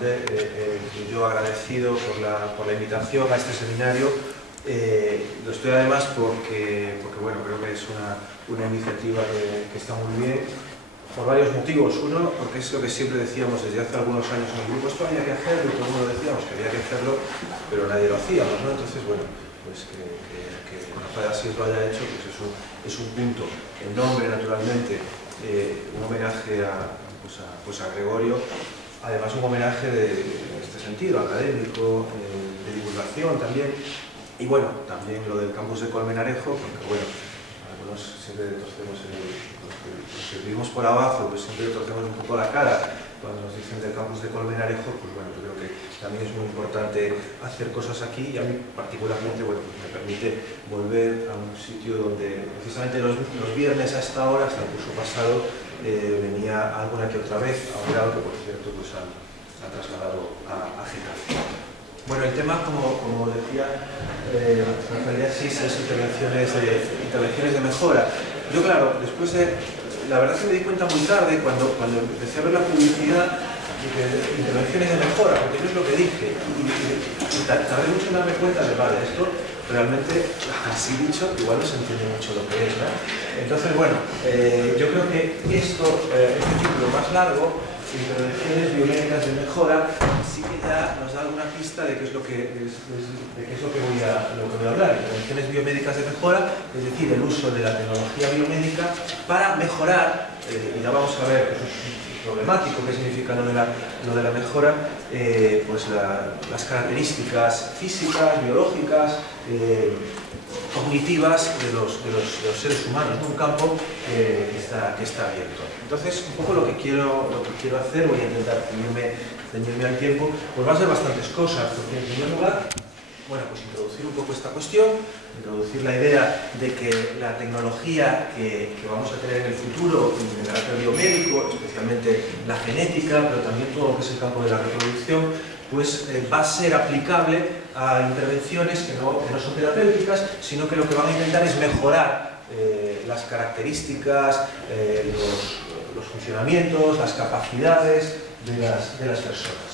realmente yo agradecido por la invitación a este seminario. Lo estoy además porque bueno, creo que es una iniciativa que está muy bien, por varios motivos. Uno, porque es lo que siempre decíamos desde hace algunos años en el grupo: esto había que hacerlo, y todo el mundo decíamos que había que hacerlo, pero nadie lo hacíamos, ¿no? Entonces, bueno, pues que Rafael Asís lo haya hecho, pues es un punto. El nombre, naturalmente, un homenaje a Gregorio, además un homenaje en este sentido, académico, de divulgación también, y bueno, también lo del campus de Colmenarejo, porque bueno, algunos siempre torcemos los que vivimos por abajo, pues siempre torcemos un poco la cara cuando nos dicen del campus de Colmenarejo. Pues bueno, yo creo que también es muy importante hacer cosas aquí, y a mí particularmente, bueno, pues me permite volver a un sitio donde precisamente los viernes a esta hora, hasta el curso pasado, venía alguna que otra vez a un grado que, por cierto, pues han trasladado a Getafe. Bueno, el tema, como decía Rafael Asís, es intervenciones de mejora. Yo, claro, después la verdad es que me di cuenta muy tarde, cuando empecé a ver la publicidad, de intervenciones de mejora, porque yo es lo que dije, y tardé mucho en darme cuenta de, vale, esto realmente, así dicho, igual no se entiende mucho lo que es, ¿no? Entonces, bueno, yo creo que este título más largo, intervenciones biomédicas de mejora, sí que ya nos da alguna pista de qué es lo que voy a hablar. Intervenciones biomédicas de mejora, es decir, el uso de la tecnología biomédica para mejorar, y ya vamos a ver, eso es problemático, qué significa lo de la mejora, pues las características físicas, biológicas, cognitivas de los seres humanos, ¿no? Un campo que está abierto. Entonces, un poco lo que quiero hacer, voy a intentar ceñirme al tiempo, pues va a ser bastantes cosas, porque en primer lugar, bueno, pues introducir un poco esta cuestión, introducir la idea de que la tecnología que vamos a tener en el futuro, de carácter biomédico, especialmente la genética, pero también todo lo que es el campo de la reproducción, pues va a ser aplicable a intervenciones que no son terapéuticas, sino que lo que van a intentar es mejorar las características, los funcionamientos, las capacidades de las personas.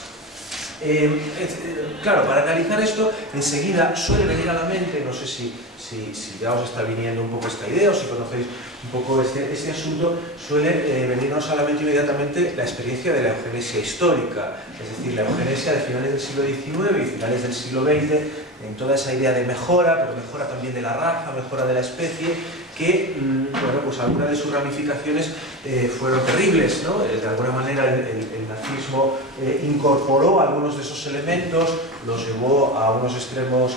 Claro, para analizar esto, enseguida suele venir a la mente, no sé si ya os está viniendo un poco esta idea, o si conocéis un poco este asunto, suele venirnos a la mente inmediatamente la experiencia de la eugenesia histórica, es decir, la eugenesia de finales del siglo XIX y finales del siglo XX, en toda esa idea de mejora, pero mejora también de la raza, mejora de la especie, que, bueno, pues algunas de sus ramificaciones fueron terribles, ¿no? De alguna manera el nazismo incorporó algunos de esos elementos, los llevó a unos extremos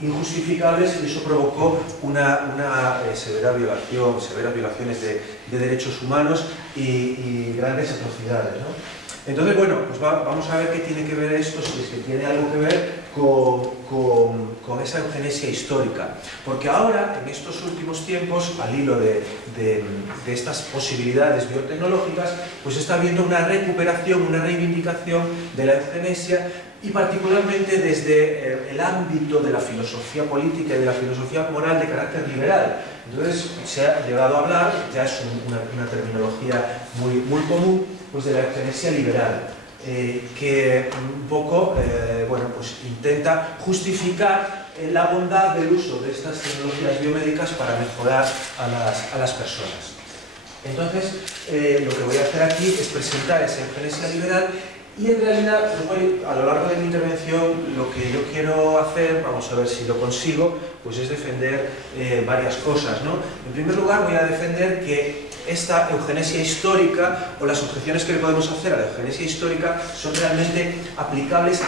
injustificables, y eso provocó severas violaciones de derechos humanos y grandes atrocidades, ¿no? Entonces, bueno, pues vamos a ver qué tiene que ver esto, si es que tiene algo que ver con esa eugenesia histórica. Porque ahora, en estos últimos tiempos, al hilo de estas posibilidades biotecnológicas, pues está habiendo una recuperación, una reivindicación de la eugenesia, y particularmente desde el ámbito de la filosofía política y de la filosofía moral de carácter liberal. Entonces se ha llegado a hablar, ya es una terminología muy común, pues de la eugenesia liberal, que un poco bueno, pues intenta justificar la bondad del uso de estas tecnologías biomédicas para mejorar a las personas. Entonces, lo que voy a hacer aquí es presentar esa eugenesia liberal. Y en realidad, a lo largo de mi intervención, lo que yo quiero hacer, vamos a ver si lo consigo, pues es defender varias cosas, ¿no? En primer lugar, voy a defender que esta eugenesia histórica, o las objeciones que le podemos hacer a la eugenesia histórica, son realmente aplicables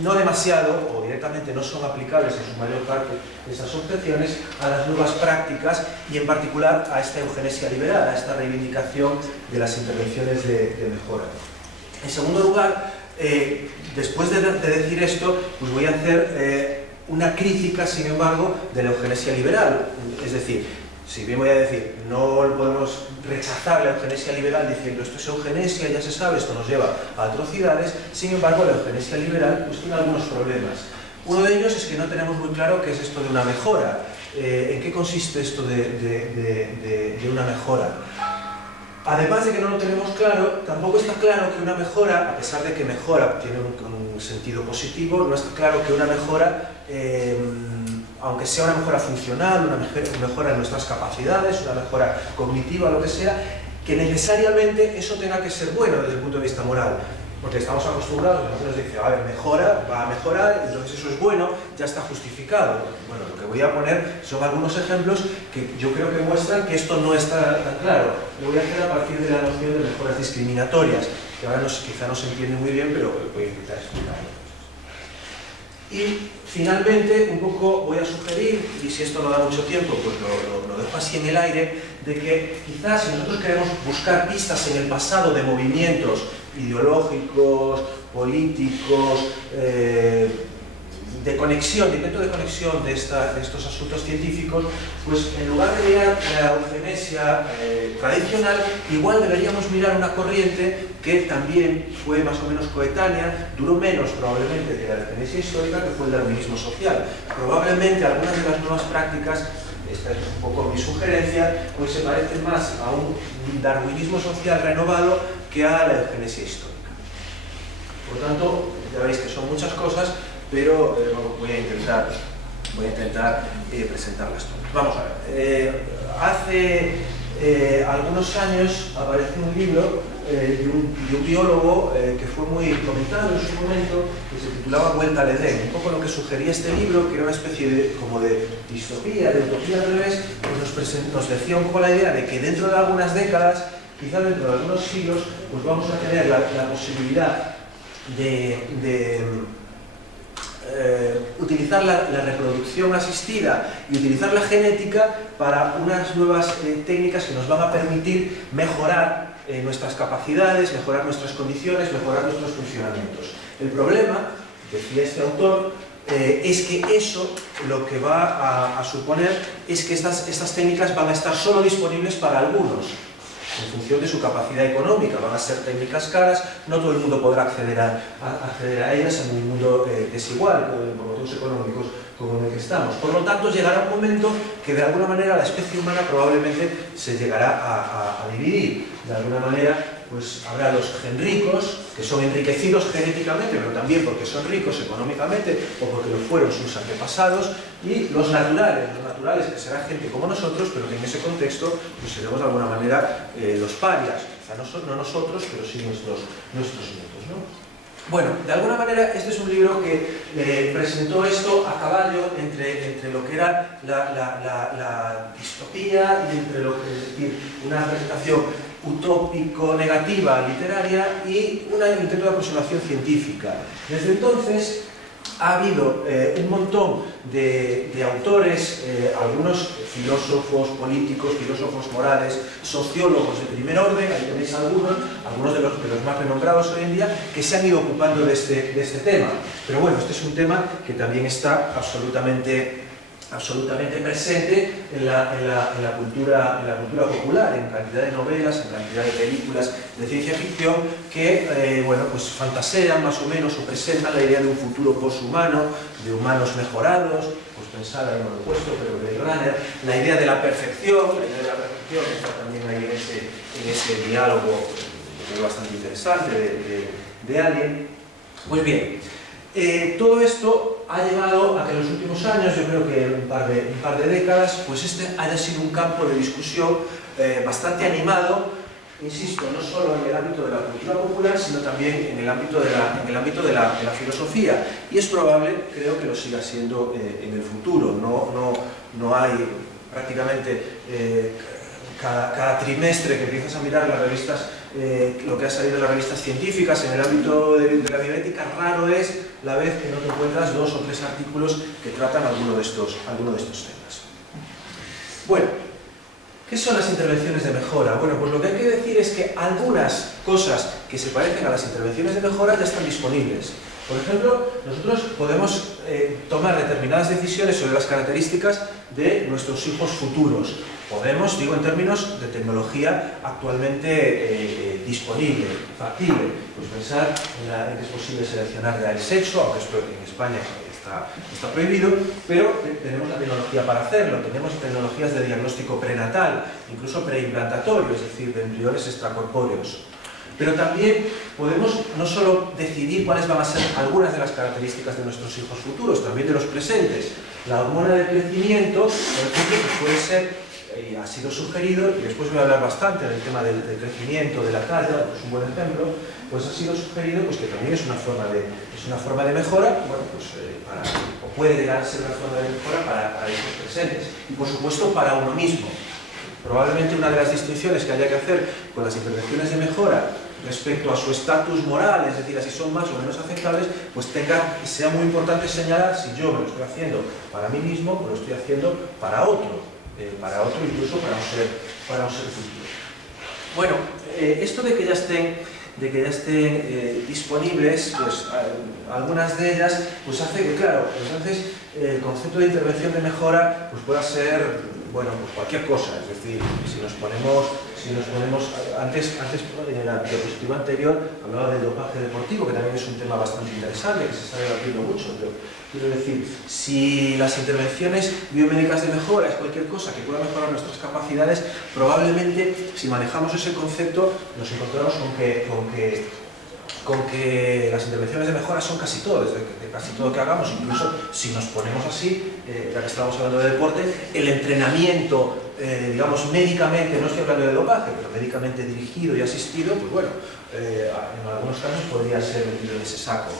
no demasiado, o directamente no son aplicables en su mayor parte esas objeciones, a las nuevas prácticas, y en particular a esta eugenesia liberal, a esta reivindicación de las intervenciones de mejora. En segundo lugar, después de decir esto, pues voy a hacer una crítica, sin embargo, de la eugenesia liberal. Es decir, si bien voy a decir, no podemos rechazar la eugenesia liberal diciendo esto es eugenesia, ya se sabe, esto nos lleva a atrocidades, sin embargo, la eugenesia liberal pues tiene algunos problemas. Uno de ellos es que no tenemos muy claro qué es esto de una mejora. ¿En qué consiste esto de una mejora? Además de que no lo tenemos claro, tampoco está claro que una mejora, a pesar de que mejora tiene un sentido positivo, no está claro que una mejora, aunque sea una mejora funcional, una mejora en nuestras capacidades, una mejora cognitiva, lo que sea, que necesariamente eso tenga que ser bueno desde el punto de vista moral. Porque estamos acostumbrados, nos dice, a ver, mejora, va a mejorar, entonces eso es bueno, ya está justificado. Bueno, lo que voy a poner son algunos ejemplos que yo creo que muestran que esto no está tan claro. Lo voy a hacer a partir de la noción de mejoras discriminatorias, que ahora quizá no se entiende muy bien, pero voy a intentar explicarlo. Y finalmente, un poco voy a sugerir, y si esto no da mucho tiempo, pues lo dejo así en el aire, de que quizás si nosotros queremos buscar pistas en el pasado de movimientos ideológicos, políticos, de conexión, de intento de conexión de estos asuntos científicos, pues en lugar de mirar la eugenesia tradicional, igual deberíamos mirar una corriente que también fue más o menos coetánea, duró menos probablemente que la eugenesia histórica, que fue el darwinismo social. Probablemente algunas de las nuevas prácticas, esta es un poco mi sugerencia, pues se parecen más a un darwinismo social renovado que a la eugenesia histórica. Por lo tanto, ya veis que son muchas cosas, pero voy a intentar presentarlas todas. Vamos a ver. Hace algunos años apareció un libro de un biólogo que fue muy comentado en su momento, que se titulaba Vuelta al Edén. Un poco lo que sugería este libro, que era una especie de distopía, de utopía al revés, pues nos decía un poco la idea de que dentro de algunas décadas, quizá dentro de algunos siglos, pues vamos a tener la posibilidad de utilizar la reproducción asistida y utilizar la genética para unas nuevas técnicas que nos van a permitir mejorar nuestras capacidades, mejorar nuestras condiciones, mejorar nuestros funcionamientos. El problema, decía este autor, es que eso lo que va a suponer es que estas técnicas van a estar solo disponibles para algunos, en función de su capacidad económica. Van a ser técnicas caras, no todo el mundo podrá acceder a ellas en un mundo desigual, por motivos económicos como en el que estamos. Por lo tanto, llegará un momento que de alguna manera la especie humana probablemente se llegará a dividir. De alguna manera, pues habrá los genricos, que son enriquecidos genéticamente, pero también porque son ricos económicamente o porque lo fueron sus antepasados, y los naturales que será gente como nosotros, pero que en ese contexto pues seremos de alguna manera los parias, quizá no nosotros, pero sí nuestros nietos, ¿no? Bueno, de alguna manera este es un libro que presentó esto a caballo entre lo que era la distopía y entre lo que es decir, una presentación utópico-negativa literaria y un intento de aproximación científica. Desde entonces ha habido un montón de autores, algunos filósofos políticos, filósofos morales, sociólogos de primer orden, ahí tenéis algunos de los más renombrados hoy en día, que se han ido ocupando de este tema. Pero bueno, este es un tema que también está absolutamente presente en la cultura popular, en cantidad de novelas, en cantidad de películas de ciencia ficción que bueno, pues fantasean más o menos o presentan la idea de un futuro poshumano, de humanos mejorados, pues pensar ahí no lo he puesto, pero Blade Runner, la idea de la perfección está también ahí en ese diálogo que es bastante interesante de Alien. Pues bien, todo esto ha llevado a que en los últimos años, yo creo que un par de décadas, pues este haya sido un campo de discusión bastante animado, insisto, no solo en el ámbito de la cultura popular, sino también en el ámbito de la filosofía. Y es probable, creo que lo siga siendo en el futuro. No hay prácticamente cada trimestre que empiezas a mirar las revistas, lo que ha salido en las revistas científicas en el ámbito de la bioética, raro es la vez que no te encuentras 2 o 3 artículos que tratan alguno de estos temas. Bueno, ¿qué son las intervenciones de mejora? Bueno, pues lo que hay que decir es que algunas cosas que se parecen a las intervenciones de mejora ya están disponibles. Por ejemplo, nosotros podemos tomar determinadas decisiones sobre las características de nuestros hijos futuros. Podemos, digo en términos de tecnología actualmente disponible, factible, pues pensar en que es posible seleccionar ya el sexo, aunque esto en España está está prohibido, pero tenemos la tecnología para hacerlo, tenemos tecnologías de diagnóstico prenatal, incluso preimplantatorio, es decir, de embriones extracorpóreos. Pero también podemos no solo decidir cuáles van a ser algunas de las características de nuestros hijos futuros, también de los presentes. La hormona del crecimiento, por ejemplo, que puede ser, ha sido sugerido, y después voy a hablar bastante del tema del crecimiento, de la talla, es un buen ejemplo, pues ha sido sugerido pues, que también es una forma de mejora, bueno, pues, o puede llegar a ser una forma de mejora para hijos presentes, y por supuesto para uno mismo. Probablemente una de las distinciones que haya que hacer con las intervenciones de mejora respecto a su estatus moral, es decir, a si son más o menos aceptables, pues sea muy importante señalar si yo me lo estoy haciendo para mí mismo o lo estoy haciendo para otro incluso para un ser futuro. Bueno, esto de que ya estén disponibles, pues algunas de ellas, pues hace que, claro, entonces el concepto de intervención de mejora pues pueda ser, bueno, pues cualquier cosa, es decir, si nos ponemos antes en la diapositiva anterior hablaba del dopaje deportivo, que también es un tema bastante interesante, que se está debatiendo mucho, pero quiero decir, si las intervenciones biomédicas de mejora es cualquier cosa que pueda mejorar nuestras capacidades, probablemente si manejamos ese concepto nos encontramos con que las intervenciones de mejora son casi todo, de casi todo que hagamos, incluso si nos ponemos así, ya que estamos hablando de deporte, el entrenamiento, digamos, médicamente, no estoy hablando de dopaje, pero médicamente dirigido y asistido, pues bueno, en algunos casos podría ser metido en ese saco.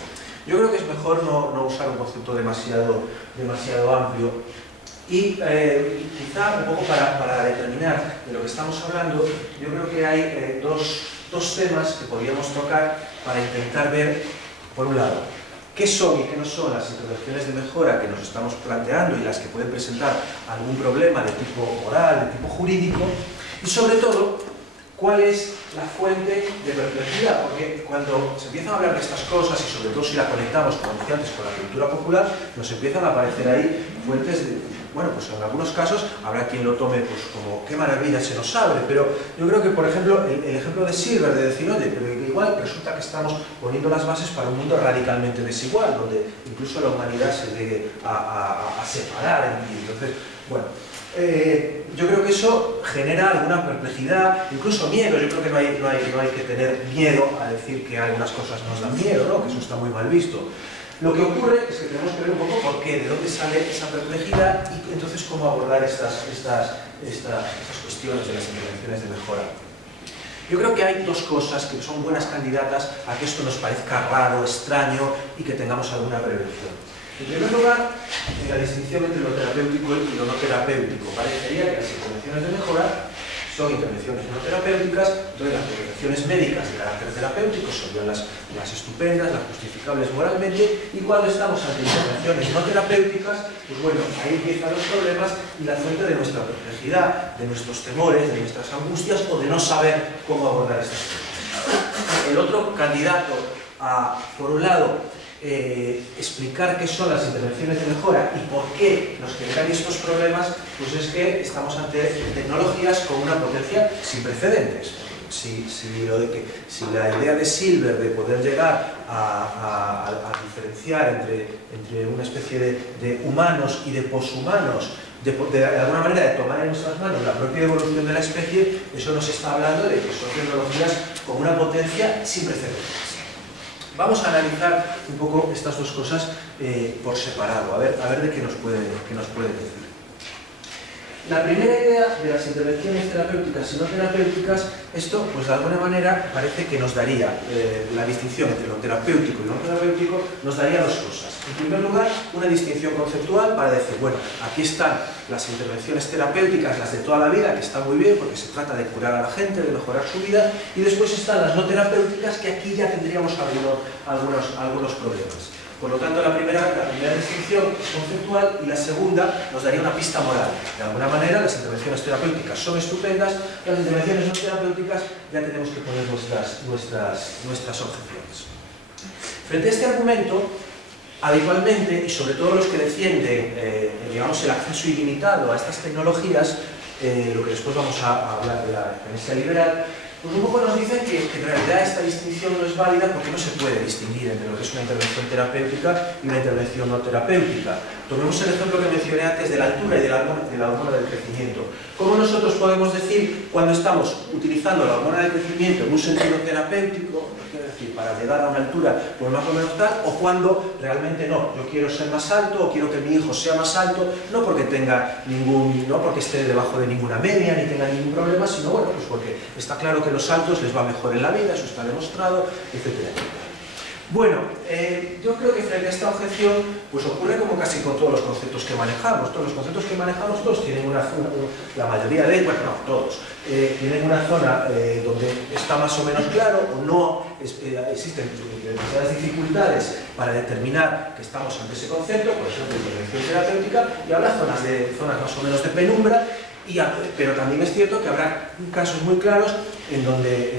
Yo creo que es mejor no usar un concepto demasiado amplio y quizá un poco para determinar de lo que estamos hablando, yo creo que hay dos temas que podríamos tocar para intentar ver, por un lado, qué son y qué no son las intervenciones de mejora que nos estamos planteando y las que pueden presentar algún problema de tipo moral, de tipo jurídico, y sobre todo, cuál es la fuente de perplejidad, porque cuando se empiezan a hablar de estas cosas, y sobre todo si la conectamos, como decía antes, con la cultura popular, nos empiezan a aparecer ahí fuentes de, bueno, pues en algunos casos habrá quien lo tome pues como qué maravilla se nos abre, pero yo creo que, por ejemplo, el ejemplo de Silver, de decir, oye, pero igual resulta que estamos poniendo las bases para un mundo radicalmente desigual, donde incluso la humanidad se llegue a separar, y entonces, bueno, yo creo que eso genera alguna perplejidad, incluso miedo. Yo creo que no hay que tener miedo a decir que algunas cosas nos dan miedo, ¿no? Que eso está muy mal visto. Lo que ocurre es que tenemos que ver un poco por qué, de dónde sale esa perplejidad y entonces cómo abordar estas cuestiones de las intervenciones de mejora. Yo creo que hay dos cosas que son buenas candidatas a que esto nos parezca raro, extraño y que tengamos alguna prevención. En primer lugar, en la distinción entre lo terapéutico y lo no terapéutico, parecería que las intervenciones de mejora son intervenciones no terapéuticas, entonces las intervenciones médicas de carácter terapéutico son las estupendas, las justificables moralmente, y cuando estamos ante intervenciones no terapéuticas, pues bueno, ahí empiezan los problemas y la fuente de nuestra perplejidad, de nuestros temores, de nuestras angustias o de no saber cómo abordar estas cosas. El otro candidato a, por un lado, explicar qué son las intervenciones de mejora y por qué nos generan estos problemas, pues es que estamos ante tecnologías con una potencia sin precedentes. Si la idea de Silver de poder llegar a diferenciar entre una especie de humanos y de poshumanos, de alguna manera de tomar en nuestras manos la propia evolución de la especie, eso nos está hablando de que son tecnologías con una potencia sin precedentes. Vamos a analizar un poco estas dos cosas por separado, a ver de qué nos pueden decir. La primera idea de las intervenciones terapéuticas y no terapéuticas, esto pues de alguna manera parece que nos daría la distinción entre lo terapéutico y lo no terapéutico, nos daría dos cosas. En primer lugar, una distinción conceptual para decir, bueno, aquí están las intervenciones terapéuticas, las de toda la vida, que están muy bien porque se trata de curar a la gente, de mejorar su vida, y después están las no terapéuticas, que aquí ya tendríamos algunos problemas. Por lo tanto, la primera distinción es conceptual y la segunda nos daría una pista moral. De alguna manera, las intervenciones terapéuticas son estupendas, las intervenciones no terapéuticas ya tenemos que poner nuestras objeciones. Frente a este argumento, habitualmente, y sobre todo los que defienden digamos, el acceso ilimitado a estas tecnologías, lo que después vamos a hablar de la experiencia liberal, Pues un poco nos dicen que en realidad esta distinción no es válida porque no se puede distinguir entre lo que es una intervención terapéutica y una intervención no terapéutica. Tomemos el ejemplo que mencioné antes de la altura y de la hormona del crecimiento. ¿Cómo nosotros podemos decir cuando estamos utilizando la hormona del crecimiento en un sentido terapéutico, es decir, para llegar a una altura pues más o menos tal, o cuando realmente no, yo quiero ser más alto o quiero que mi hijo sea más alto, no porque tenga no porque esté debajo de ninguna media ni tenga ningún problema, sino bueno, pues porque está claro que los altos les va mejor en la vida, eso está demostrado, etcétera, etcétera. Bueno, yo creo que frente a esta objeción pues ocurre como casi con todos los conceptos que manejamos. Todos los conceptos que manejamos, todos tienen una zona, la mayoría de ellos, bueno, no, todos, tienen una zona donde está más o menos claro o no existen demasiadas dificultades para determinar que estamos ante ese concepto, por ejemplo, intervención terapéutica, y habrá zonas más o menos de penumbra. Pero también es cierto que habrá casos muy claros en donde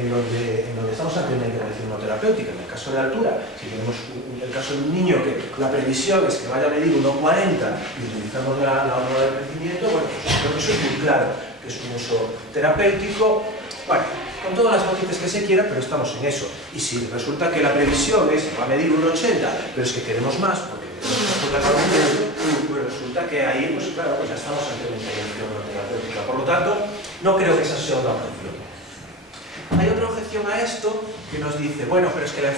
estamos ante una intervención no terapéutica. En el caso de la altura, si tenemos el caso de un niño que la previsión es que vaya a medir 1,40 y utilizamos la hormona del crecimiento, bueno, pues creo que eso es muy claro, que es un uso terapéutico, bueno, con todas las matices que se quiera, pero estamos en eso. Y si resulta que la previsión es que va a medir 1,80, pero es que queremos más, porque pues resulta que ahí, pues claro, pues ya estamos ante una intervención no terapéutica. Por lo tanto, no creo que esa sea una objeción. Hay otra objeción a esto que nos dice, bueno, pero es que el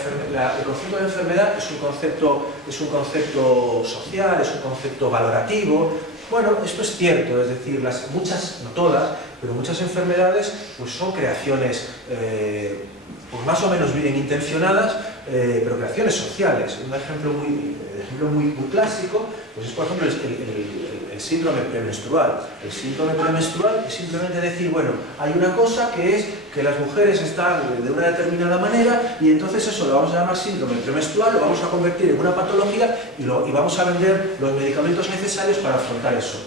concepto de enfermedad es un concepto social, es un concepto valorativo. Bueno, esto es cierto, es decir, muchas, no todas, pero muchas enfermedades pues son creaciones pues más o menos bien intencionadas, pero creaciones sociales. Un ejemplo muy clásico pues es, por ejemplo, el síndrome premenstrual. El síndrome premenstrual es simplemente decir, bueno, hay una cosa que es que las mujeres están de una determinada manera y entonces eso lo vamos a llamar síndrome premenstrual, lo vamos a convertir en una patología y vamos a vender los medicamentos necesarios para afrontar eso.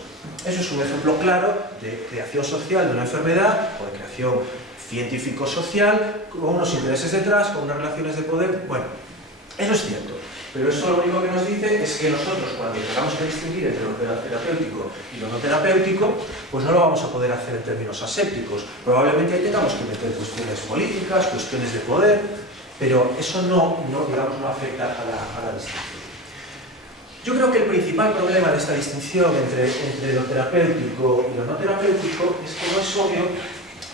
Eso es un ejemplo claro de creación social de una enfermedad o de creación científico-social, con unos intereses detrás, con unas relaciones de poder. Bueno, eso es cierto, pero eso lo único que nos dice es que nosotros, cuando tengamos que distinguir entre lo terapéutico y lo no terapéutico, pues no lo vamos a poder hacer en términos asépticos. Probablemente ahí tengamos que meter cuestiones políticas, cuestiones de poder, pero eso no afecta a la distinción. Yo creo que el principal problema de esta distinción entre lo terapéutico y lo no terapéutico es que no es obvio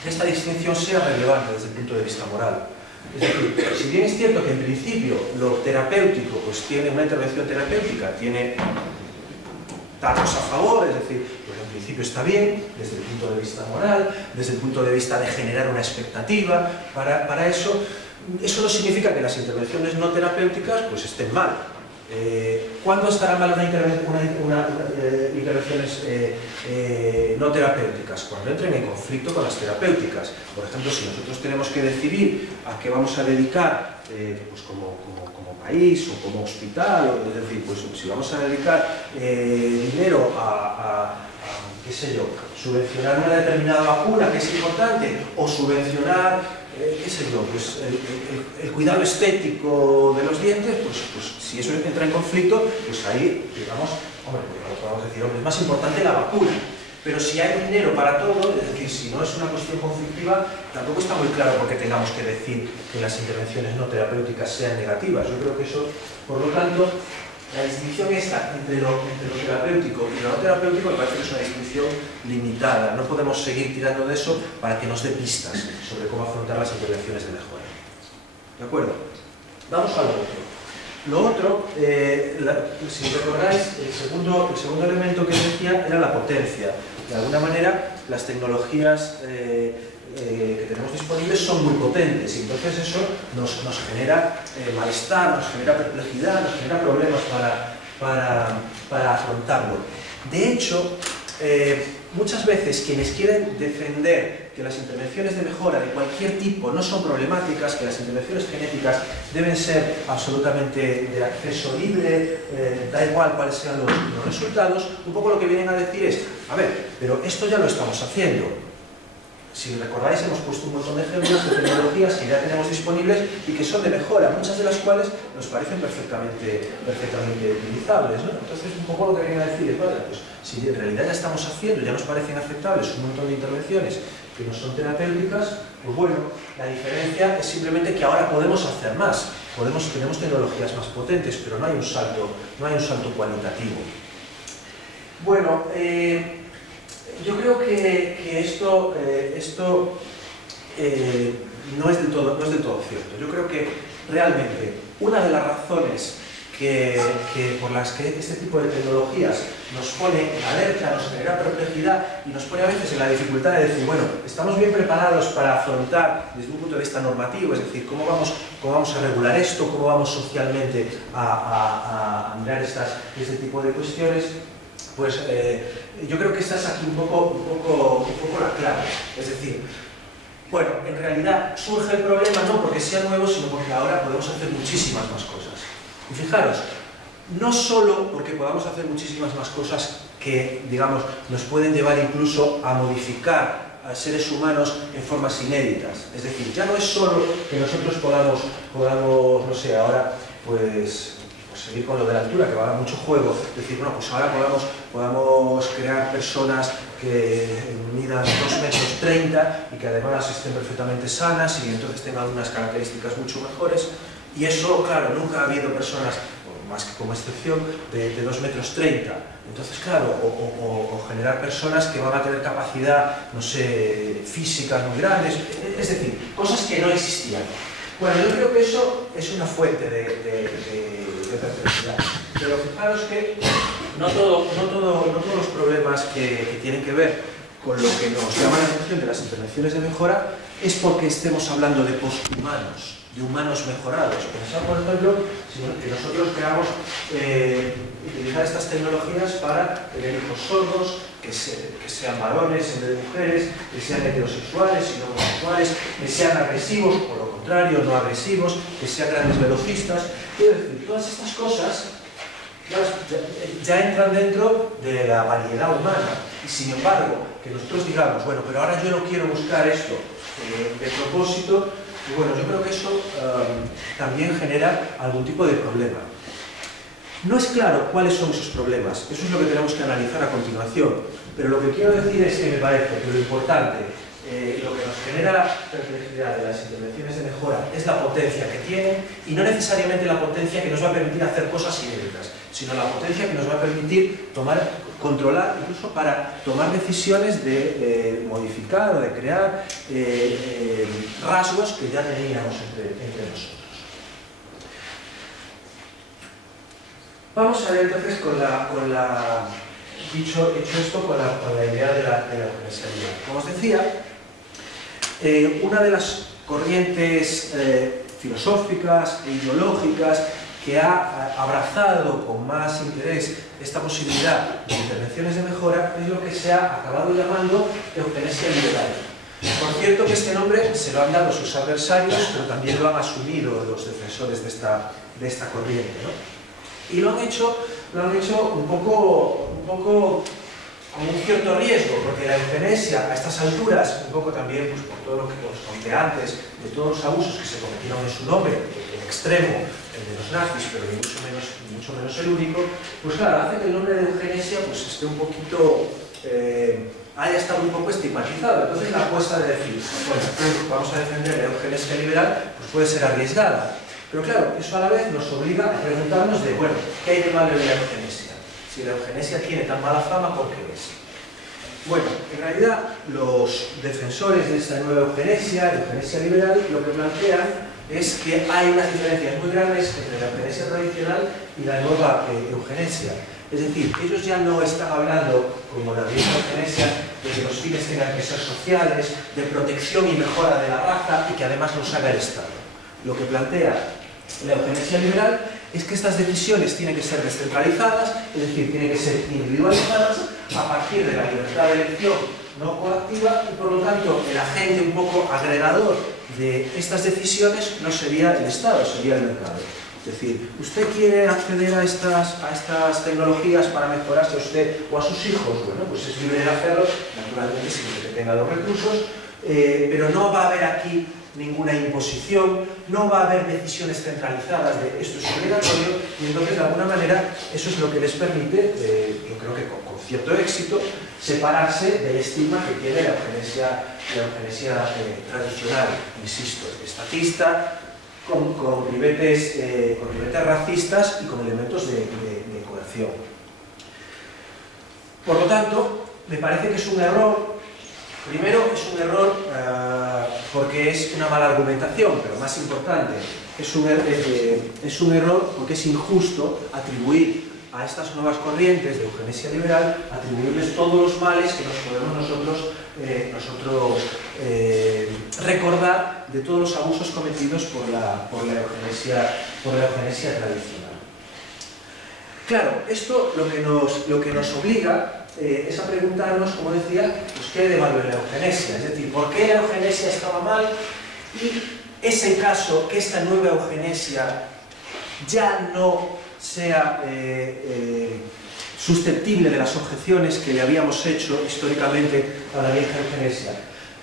que esta distinción sea relevante desde el punto de vista moral. Es decir, si bien es cierto que en principio lo terapéutico pues tiene una intervención terapéutica, tiene datos a favor, es decir, pues en principio está bien desde el punto de vista moral, desde el punto de vista de generar una expectativa para eso no significa que las intervenciones no terapéuticas pues estén mal. ¿Cuándo estará mal intervenciones no terapéuticas? Cuando entren en conflicto con las terapéuticas. Por ejemplo, si nosotros tenemos que decidir a qué vamos a dedicar pues como país o como hospital, es decir, pues si vamos a dedicar dinero qué sé yo, subvencionar una determinada vacuna que es importante, o subvencionar qué sé yo, pues el cuidado estético de los dientes, pues si eso entra en conflicto, pues ahí, digamos, hombre, vamos a decir, hombre, es más importante la vacuna. Pero si hay dinero para todo, es decir, si no es una cuestión conflictiva, tampoco está muy claro por qué tengamos que decir que las intervenciones no terapéuticas sean negativas. Yo creo que eso, por lo tanto, la distinción esta entre lo terapéutico y lo no terapéutico me parece que es una distinción limitada. No podemos seguir tirando de eso para que nos dé pistas sobre cómo afrontar las intervenciones de mejora. ¿De acuerdo? Vamos a lo otro. Lo otro, si recordáis, el segundo elemento que decía era la potencia. De alguna manera, las tecnologías que tenemos disponibles son muy potentes y entonces eso nos genera malestar, nos genera perplejidad, nos genera problemas para afrontarlo. De hecho, muchas veces quienes quieren defender que las intervenciones de mejora de cualquier tipo no son problemáticas, que las intervenciones genéticas deben ser absolutamente de acceso libre, da igual cuáles sean los resultados, un poco lo que vienen a decir es, a ver, pero esto ya lo estamos haciendo. Si recordáis, hemos puesto un montón de ejemplos de tecnologías que ya tenemos disponibles y que son de mejora, muchas de las cuales nos parecen perfectamente utilizables, ¿no? Entonces, un poco lo que quería decir es, vale, pues si en realidad ya estamos haciendo, ya nos parecen aceptables un montón de intervenciones que no son terapéuticas, pues bueno, la diferencia es simplemente que ahora podemos hacer más, tenemos tecnologías más potentes, pero no hay un salto cualitativo. Bueno, yo creo que esto no es del todo cierto. Yo creo que realmente una de las razones por las que este tipo de tecnologías nos pone en alerta, nos genera perplejidad y nos pone a veces en la dificultad de decir, bueno, estamos bien preparados para afrontar desde un punto de vista normativo, es decir, cómo vamos a regular esto, cómo vamos socialmente a mirar este tipo de cuestiones. Pues yo creo que esta es aquí un poco la clave. Es decir, bueno, en realidad surge el problema no porque sea nuevo, sino porque ahora podemos hacer muchísimas más cosas. Y fijaros, no solo porque podamos hacer muchísimas más cosas que, digamos, nos pueden llevar incluso a modificar a seres humanos en formas inéditas. Es decir, ya no es solo que nosotros podamos no sé, ahora, pues seguir con lo de la altura, que va a dar mucho juego, decir, bueno, pues ahora podamos crear personas que midan 2,30 m y que además estén perfectamente sanas y entonces tengan unas características mucho mejores. Y eso, claro, nunca ha habido personas, más que como excepción, de 2,30 m. Entonces, claro, o generar personas que van a tener capacidad, no sé, físicas muy grandes, es decir, cosas que no existían. Bueno, yo creo que eso es una fuente de perplejidad. Pero fijaros que no todos los problemas que tienen que ver con lo que nos llama la atención de las intervenciones de mejora es porque estemos hablando de posthumanos, de humanos mejorados. Pensad, por ejemplo, que nosotros queramos utilizar estas tecnologías para tener hijos sordos, que sean varones en vez de mujeres, que sean heterosexuales y no homosexuales, que sean agresivos, por lo contrario, no agresivos, que sean grandes velocistas. Quiero decir, todas estas cosas ya entran dentro de la variedad humana. Y sin embargo, que nosotros digamos, bueno, pero ahora yo no quiero buscar esto de propósito, y bueno, yo creo que eso también genera algún tipo de problema. No es claro cuáles son esos problemas, eso es lo que tenemos que analizar a continuación, pero lo que quiero decir es que me parece que lo importante, lo que nos genera perplejidad de las intervenciones de mejora es la potencia que tienen y no necesariamente la potencia que nos va a permitir hacer cosas inéditas, sino la potencia que nos va a permitir controlar, incluso para tomar decisiones de modificar o de crear rasgos que ya teníamos entre nosotros. Vamos a ver entonces hecho esto con la idea de la universalidad. Como os decía, una de las corrientes filosóficas e ideológicas que ha abrazado con más interés esta posibilidad de intervenciones de mejora es lo que se ha acabado llamando eugenesia liberal. Por cierto que este nombre se lo han dado sus adversarios, pero también lo han asumido los defensores de esta corriente, ¿no? Y lo han hecho un poco con un cierto riesgo, porque la eugenesia a estas alturas, un poco también pues, por todo lo que os conté antes, de todos los abusos que se cometieron en su nombre, el extremo, el de los nazis, pero ni mucho menos el único, pues claro, hace que el nombre de eugenesia pues, esté un poquito, haya estado un poco estigmatizado. Entonces la apuesta de decir, bueno, vamos a defender la eugenesia liberal, pues puede ser arriesgada. Pero claro, eso a la vez nos obliga a preguntarnos de, bueno, ¿qué hay de malo en la eugenesia? Si la eugenesia tiene tan mala fama, ¿por qué es? Bueno, en realidad los defensores de esta nueva eugenesia, la eugenesia liberal, lo que plantean es que hay unas diferencias muy grandes entre la eugenesia tradicional y la nueva eugenesia. Es decir, ellos ya no están hablando, como la vieja eugenesia, de que los fines tengan que ser sociales, de protección y mejora de la raza y que además los haga el Estado. Lo que plantea la eugenesia liberal es que estas decisiones tienen que ser descentralizadas, es decir, tienen que ser individualizadas a partir de la libertad de elección no coactiva y por lo tanto el agente un poco agregador de estas decisiones no sería el Estado, sería el mercado. Es decir, ¿usted quiere acceder a estas tecnologías para mejorarse a usted o a sus hijos? Bueno, pues es libre de hacerlo, naturalmente siempre que tenga los recursos, pero no va a haber aquí ninguna imposición, no va a haber decisiones centralizadas de esto es obligatorio, y entonces de alguna manera eso es lo que les permite, yo creo que con cierto éxito, separarse del estigma que tiene la eugenesia tradicional, insisto, estatista, con ribetes racistas y con elementos de coerción. Por lo tanto, me parece que es un error. Primero, es un error porque es una mala argumentación, pero más importante, es un error porque es injusto atribuir a estas nuevas corrientes de eugenesia liberal, atribuirles todos los males que nos podemos nosotros recordar de todos los abusos cometidos por la eugenesia tradicional. Claro, esto lo que nos obliga es a preguntarnos, como decía, pues qué hay de malo en la eugenesia, es decir, ¿por qué la eugenesia estaba mal? Y es el caso que esta nueva eugenesia ya no sea susceptible de las objeciones que le habíamos hecho históricamente a la vieja eugenesia.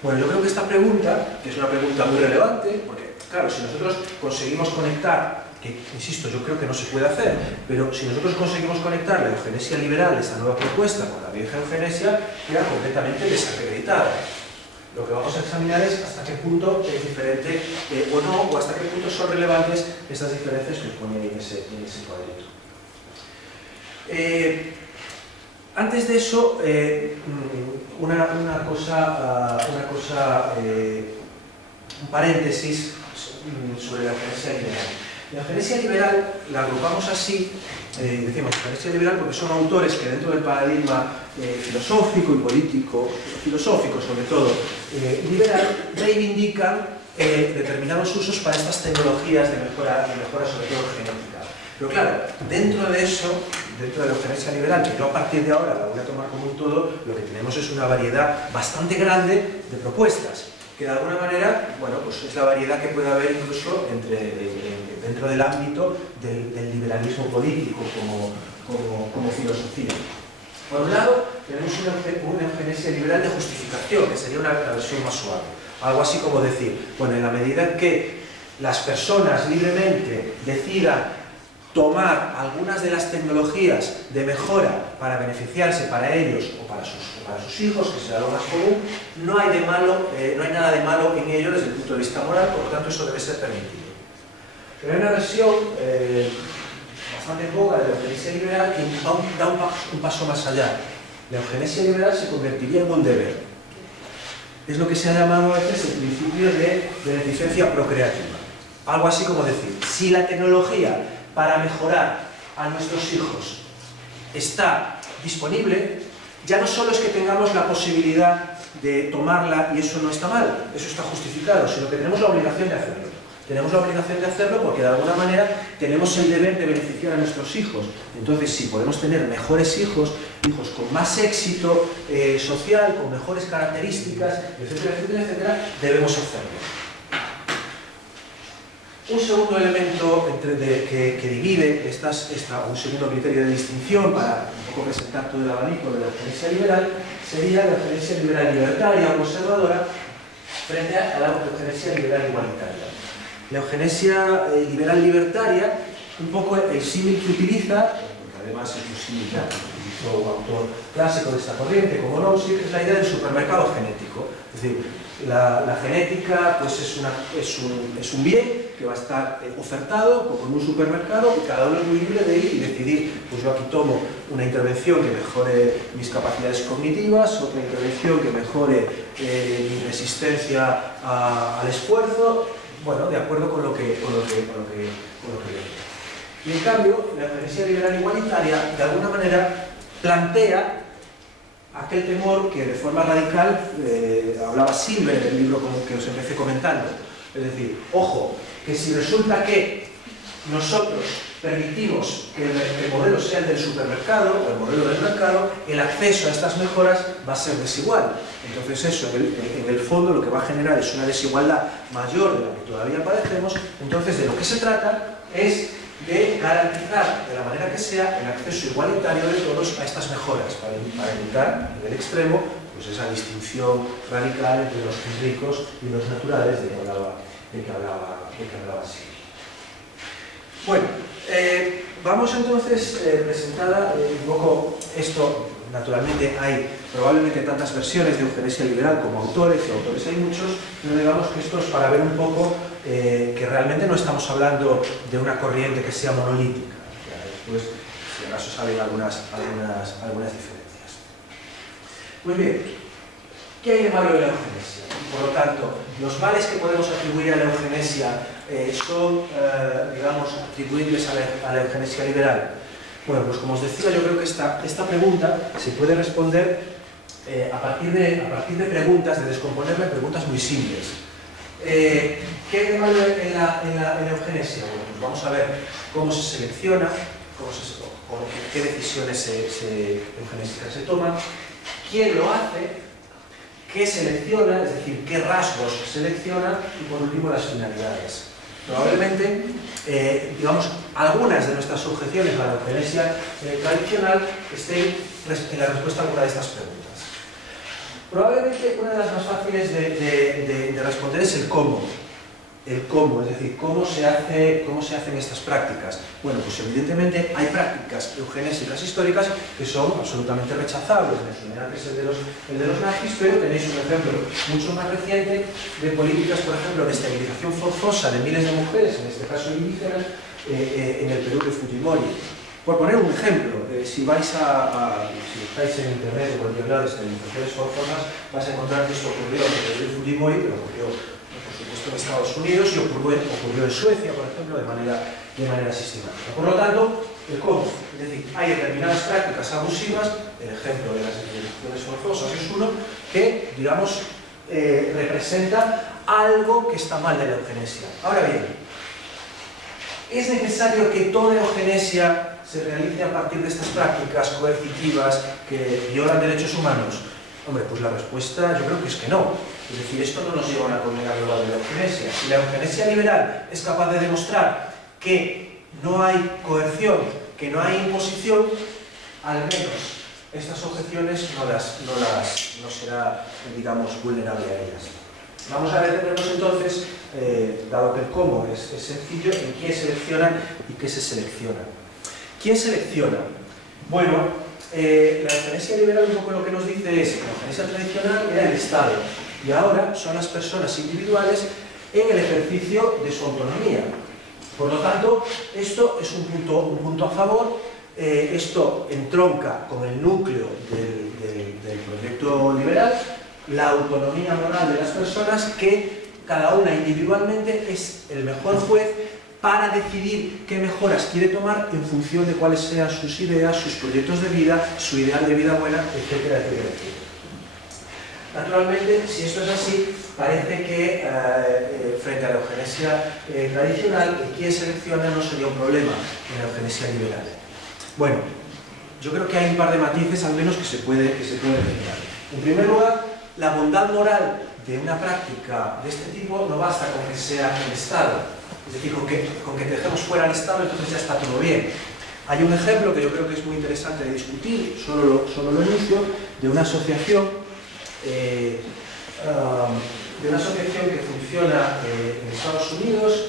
Bueno, yo creo que esta pregunta, que es una pregunta muy relevante, porque claro, si nosotros conseguimos conectar, que insisto, yo creo que no se puede hacer, pero si nosotros conseguimos conectar la eugenesia liberal, esta nueva propuesta, con la vieja eugenesia, queda completamente desacreditada. Lo que vamos a examinar es hasta qué punto es diferente o no, o hasta qué punto son relevantes estas diferencias que ponen en ese cuadrito. Antes de eso, un paréntesis sobre la eugenesia liberal. La eugenesia liberal la agrupamos así, decimos eugenesia liberal porque son autores que dentro del paradigma filosófico y político, filosófico sobre todo, liberal, reivindican determinados usos para estas tecnologías de mejora sobre todo genética. Pero claro, dentro de eso, dentro de la eugenesia liberal, que yo a partir de ahora la voy a tomar como un todo, lo que tenemos es una variedad bastante grande de propuestas, que de alguna manera, bueno, pues es la variedad que puede haber incluso dentro del ámbito del liberalismo político como filosofía. Por un lado, tenemos una eugenesia liberal de justificación, que sería una versión más suave. Algo así como decir, bueno, en la medida en que las personas libremente decidan tomar algunas de las tecnologías de mejora para beneficiarse para ellos o para sus hijos, que será lo más común, no hay nada de malo en ello desde el punto de vista moral, por lo tanto eso debe ser permitido. Pero hay una versión bastante en boga de la eugenesia liberal que da un paso más allá. La eugenesia liberal se convertiría en un deber. Es lo que se ha llamado a veces el principio de beneficencia procreativa. Algo así como decir, si la tecnología para mejorar a nuestros hijos está disponible, ya no solo es que tengamos la posibilidad de tomarla y eso no está mal, eso está justificado, sino que tenemos la obligación de hacerlo. Tenemos la obligación de hacerlo porque de alguna manera tenemos el deber de beneficiar a nuestros hijos. Entonces, si podemos tener mejores hijos con más éxito social, con mejores características, etcétera, etcétera, etcétera, debemos hacerlo. Un segundo elemento que divide un segundo criterio de distinción para un poco presentar todo el abanico de la eugenesia liberal sería la eugenesia liberal libertaria o conservadora frente a la eugenesia liberal igualitaria. La eugenesia liberal libertaria, un poco el símil que utiliza, porque además es un símil que utilizó un autor clásico de esta corriente como Nozick, es la idea del supermercado genético. Es decir, la genética pues es un bien que va a estar ofertado como en un supermercado y cada uno es muy libre de ir y decidir, pues yo aquí tomo una intervención que mejore mis capacidades cognitivas, otra intervención que mejore mi resistencia al esfuerzo, bueno, de acuerdo con lo que veo. Y en cambio, la eugenesia liberal igualitaria de alguna manera plantea aquel temor que de forma radical hablaba Silver en el libro que os empecé comentando. Es decir, ojo, que si resulta que nosotros permitimos que el modelo sea el del supermercado o el modelo del mercado, el acceso a estas mejoras va a ser desigual. Entonces eso, en el fondo, lo que va a generar es una desigualdad mayor de la que todavía padecemos. Entonces, de lo que se trata es de garantizar, de la manera que sea, el acceso igualitario de todos a estas mejoras, para evitar, en el extremo, pues esa distinción radical entre los ricos y los naturales de que hablaba así. Bueno, vamos entonces presentada un poco esto. Naturalmente hay probablemente tantas versiones de eugenesia liberal como autores, y autores hay muchos, pero digamos que esto es para ver un poco que realmente no estamos hablando de una corriente que sea monolítica. Después, si acaso salen algunas diferencias. Pues bien, ¿qué hay de malo de la eugenesia? Por lo tanto, los males que podemos atribuir a la eugenesia son, digamos, atribuibles a la eugenesia liberal. Bueno, pues como os decía, yo creo que esta pregunta se puede responder a partir de preguntas, de descomponerla en preguntas muy simples. ¿Qué hay de malo en la eugenesia? Bueno, pues vamos a ver cómo se selecciona, qué decisiones eugenésicas se toman, quién lo hace, qué selecciona, es decir, qué rasgos selecciona y por último las finalidades. Probablemente, digamos, algunas de nuestras objeciones a la eugenesia tradicional estén en la respuesta a alguna de estas preguntas. Probablemente una de las más fáciles de responder es el cómo. El cómo, es decir, cómo se hacen estas prácticas. Bueno, pues evidentemente hay prácticas eugenésicas históricas que son absolutamente rechazables. Mencioné antes el de los nazis, pero tenéis un ejemplo mucho más reciente de políticas, por ejemplo, de esterilización forzosa de miles de mujeres, en este caso indígenas, en el Perú de Fujimori. Por poner un ejemplo, si estáis en internet o cualquier lado de esterilizaciones forzosas, vais a encontrar que esto ocurrió en el Perú de Fujimori, pero ocurrió en Estados Unidos y ocurrió en Suecia, por ejemplo, de manera sistemática. Por lo tanto, el cómo, es decir, hay determinadas prácticas abusivas, el ejemplo de las esterilizaciones forzosas es uno, que, digamos, representa algo que está mal de la eugenesia. Ahora bien, ¿es necesario que toda eugenesia se realice a partir de estas prácticas coercitivas que violan derechos humanos? Hombre, pues la respuesta yo creo que es que no. Es decir, esto no nos lleva a una condena global de la eugenesia. Si la eugenesia liberal es capaz de demostrar que no hay coerción, que no hay imposición, al menos estas objeciones no será, digamos, vulnerable a ellas. Vamos a detenernos entonces, dado que el cómo es sencillo, en quién seleccionan y qué se selecciona. ¿Quién selecciona? Bueno, la eugenesia liberal un poco lo que nos dice es que la eugenesia tradicional era el Estado y ahora son las personas individuales en el ejercicio de su autonomía. Por lo tanto, esto es un punto a favor, esto entronca con el núcleo del proyecto liberal, la autonomía moral de las personas, que cada una individualmente es el mejor juez para decidir qué mejoras quiere tomar en función de cuáles sean sus ideas, sus proyectos de vida, su ideal de vida buena, etcétera, etcétera, etcétera. Naturalmente, si esto es así, parece que frente a la eugenesia tradicional, quien selecciona no sería un problema en la eugenesia liberal. Bueno, yo creo que hay un par de matices al menos que se puede mencionar. En primer lugar, la bondad moral de una práctica de este tipo no basta con que sea el Estado. Es decir, con que dejemos fuera al Estado, entonces ya está todo bien. Hay un ejemplo que yo creo que es muy interesante de discutir, solo lo enuncio, de una asociación que funciona en Estados Unidos,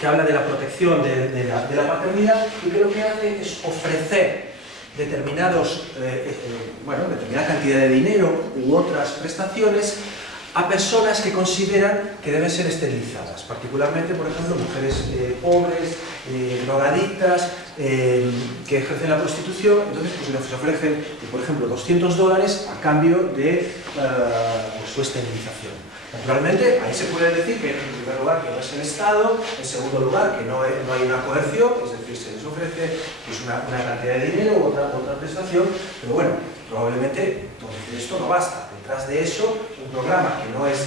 que habla de la protección de la paternidad y que lo que hace es ofrecer determinada cantidad de dinero u otras prestaciones a personas que consideran que deben ser esterilizadas, particularmente, por ejemplo, mujeres pobres, drogadictas, que ejercen la prostitución. Entonces pues les ofrecen, por ejemplo, $200 a cambio de su esterilización. Naturalmente, ahí se puede decir que, en primer lugar, que no es el Estado, en segundo lugar, que no hay una coerción, es decir, se les ofrece pues, una cantidad de dinero u otra prestación, pero bueno, probablemente esto no basta. Detrás de eso, un programa que no es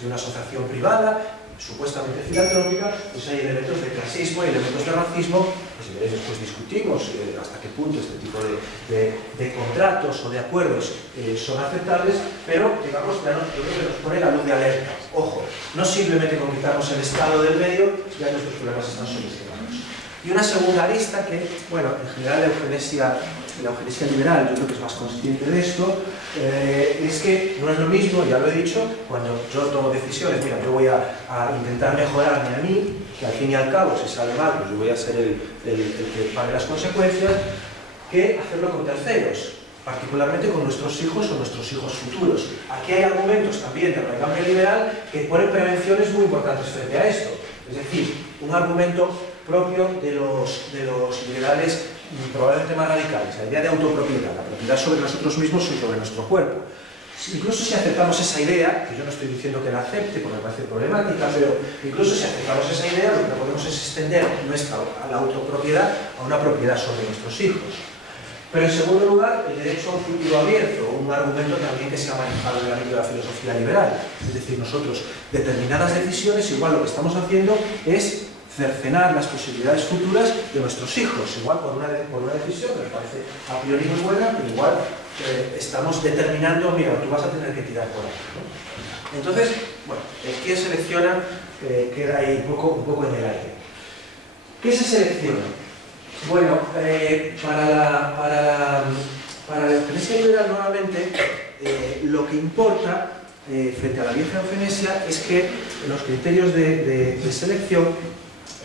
de una asociación privada, supuestamente filantrópica, pues hay elementos de clasismo y elementos de racismo, que si queréis después discutimos hasta qué punto este tipo de contratos o de acuerdos son aceptables, pero digamos, yo creo que nos pone la luz de alerta. Ojo, no simplemente con quitarnos el Estado del medio, ya nuestros problemas están solucionados. Y una segunda arista que, bueno, en general la eugenesia la eugenesia liberal, yo creo que es más consciente de esto, es que no es lo mismo, ya lo he dicho, cuando yo tomo decisiones, mira, yo voy a intentar mejorarme a mí, que al fin y al cabo, si sale mal, pues yo voy a ser el que pague las consecuencias, que hacerlo con terceros, particularmente con nuestros hijos o nuestros hijos futuros. Aquí hay argumentos también del recambio liberal que ponen prevenciones muy importantes frente a esto. Es decir, un argumento propio de los liberales probablemente más radicales, la idea de autopropiedad, la propiedad sobre nosotros mismos y sobre nuestro cuerpo. Incluso si aceptamos esa idea, que yo no estoy diciendo que la acepte porque me parece problemática, pero incluso si aceptamos esa idea, lo que podemos es extender la autopropiedad a una propiedad sobre nuestros hijos. Pero en segundo lugar, el derecho a un futuro abierto, un argumento también que se ha manejado en el ámbito de la filosofía liberal. Es decir, nosotros, determinadas decisiones, igual lo que estamos haciendo es cercenar las posibilidades futuras de nuestros hijos. Igual por una decisión que me parece a priori muy buena, pero igual estamos determinando, mira, tú vas a tener que tirar por ahí, ¿no? Entonces, bueno, ¿quién selecciona? Queda ahí un poco en el aire. ¿Qué se selecciona? Bueno, para la eugenesia liberal, nuevamente, lo que importa frente a la vieja eugenesia es que los criterios de selección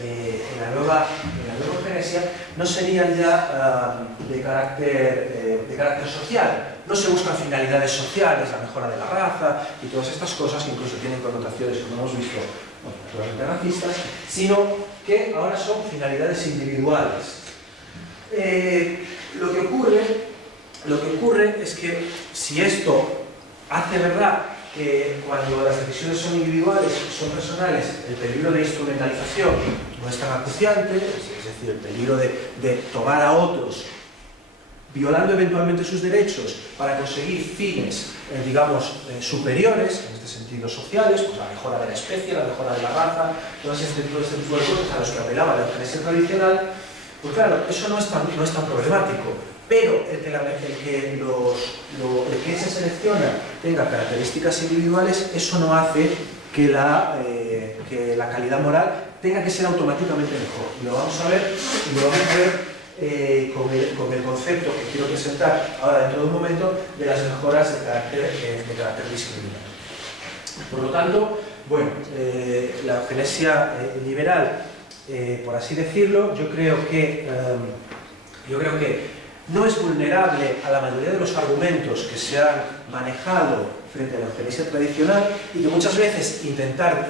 en la nueva eugenesia no serían ya de carácter social. No se buscan finalidades sociales, la mejora de la raza y todas estas cosas que incluso tienen connotaciones, como hemos visto, naturalmente racistas, sino que ahora son finalidades individuales. Lo que ocurre es que si esto hace verdad que cuando las decisiones son individuales, son personales, el peligro de instrumentalización no es tan acuciante, es decir, el peligro de tomar a otros violando eventualmente sus derechos para conseguir fines, digamos, superiores, en este sentido sociales, pues la mejora de la especie, la mejora de la raza, todo este tipo de cosas a los que apelaba la eugenesia tradicional. Pues claro, eso no es tan problemático, pero el que se selecciona tenga características individuales, eso no hace que la calidad moral tenga que ser automáticamente mejor. Y lo vamos a ver, con el concepto que quiero presentar ahora dentro de un momento de las mejoras de carácter discriminatorio. Por lo tanto, bueno, la eugenesia liberal, por así decirlo, yo creo que no es vulnerable a la mayoría de los argumentos que se han manejado frente a la eugenesia tradicional y que muchas veces intentar